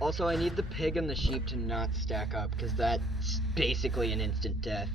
Also, I need the pig and the sheep to not stack up, because that's basically an instant death.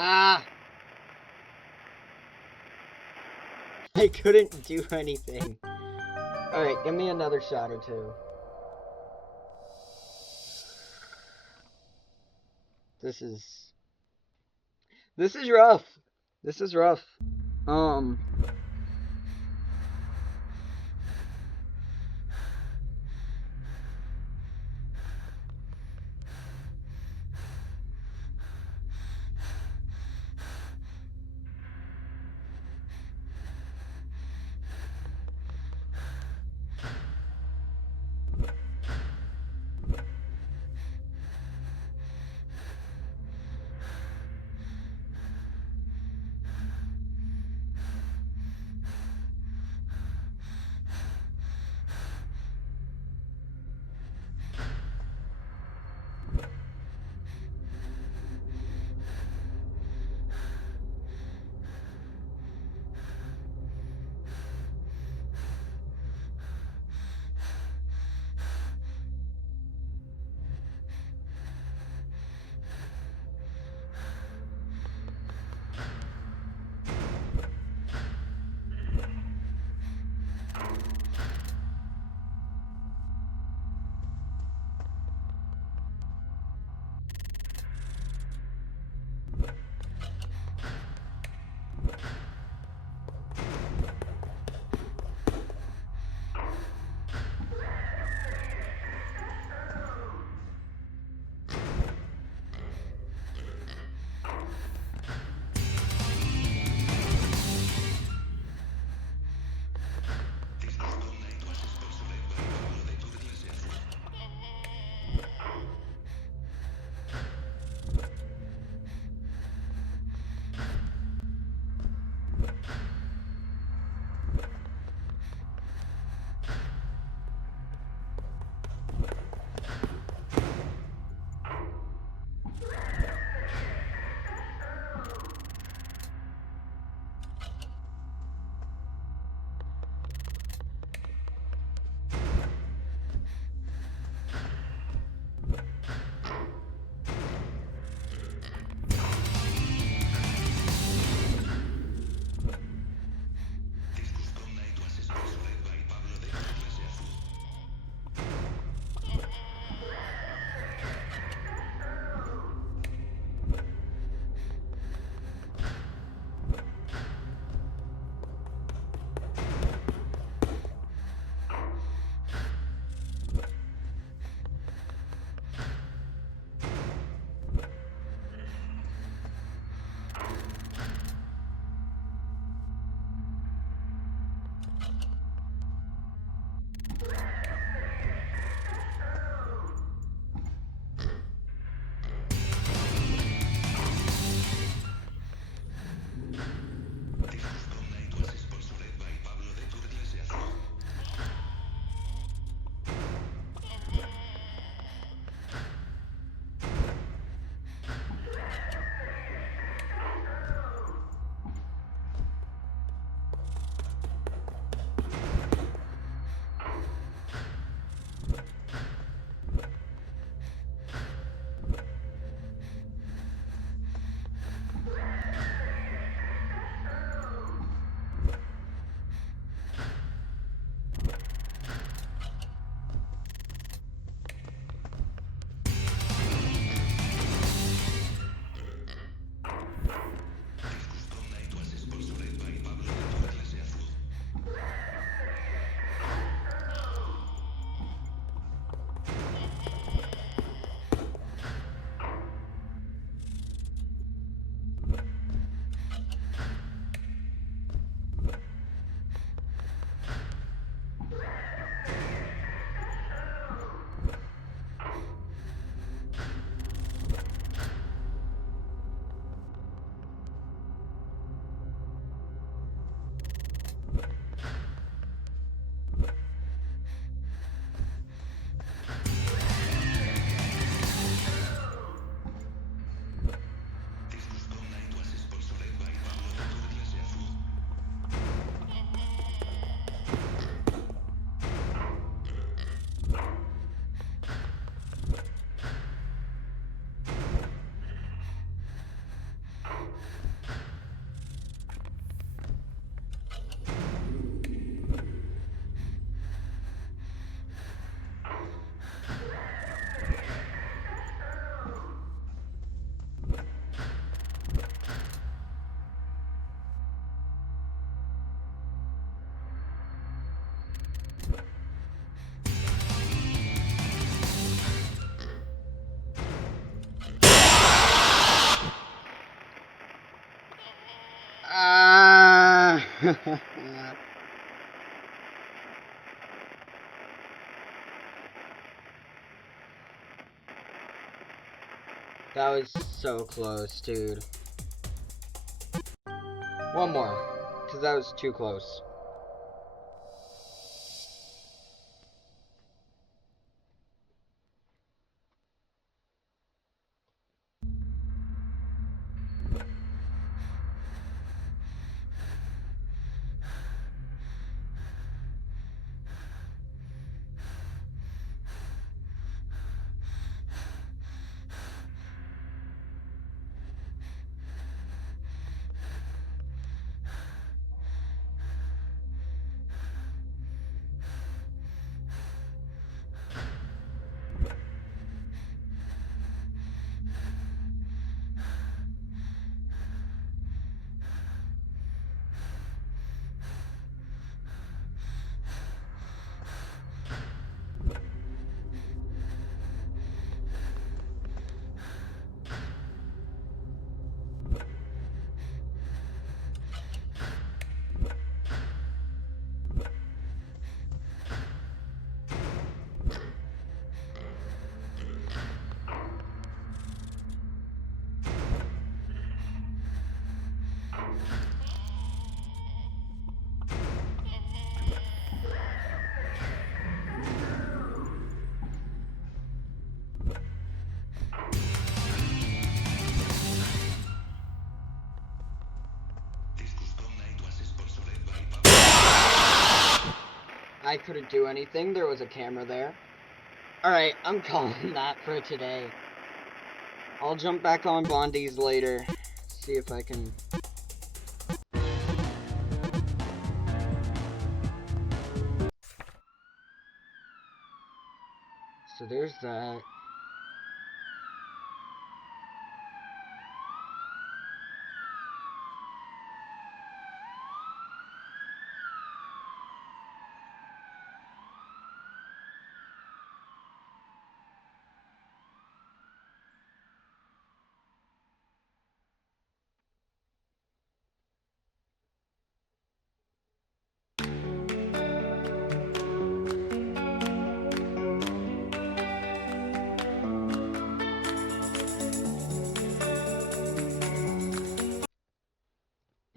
Ah! I couldn't do anything. Alright, give me another shot or 2. This is rough. This is rough. That was so close, dude. One more, because that was too close. I couldn't do anything, there was a camera there. Alright, I'm calling that for today. I'll jump back on Bondee's later, see if I can... So there's that.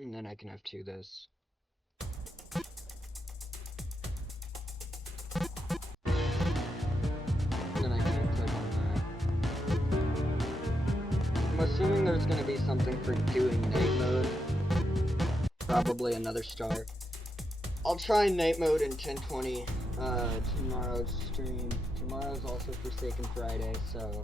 And then I can have two this. And then I can't click on that. I'm assuming there's gonna be something for doing night mode. Probably another star. I'll try night mode in 1020 tomorrow's stream. Tomorrow's also Forsaken Friday, so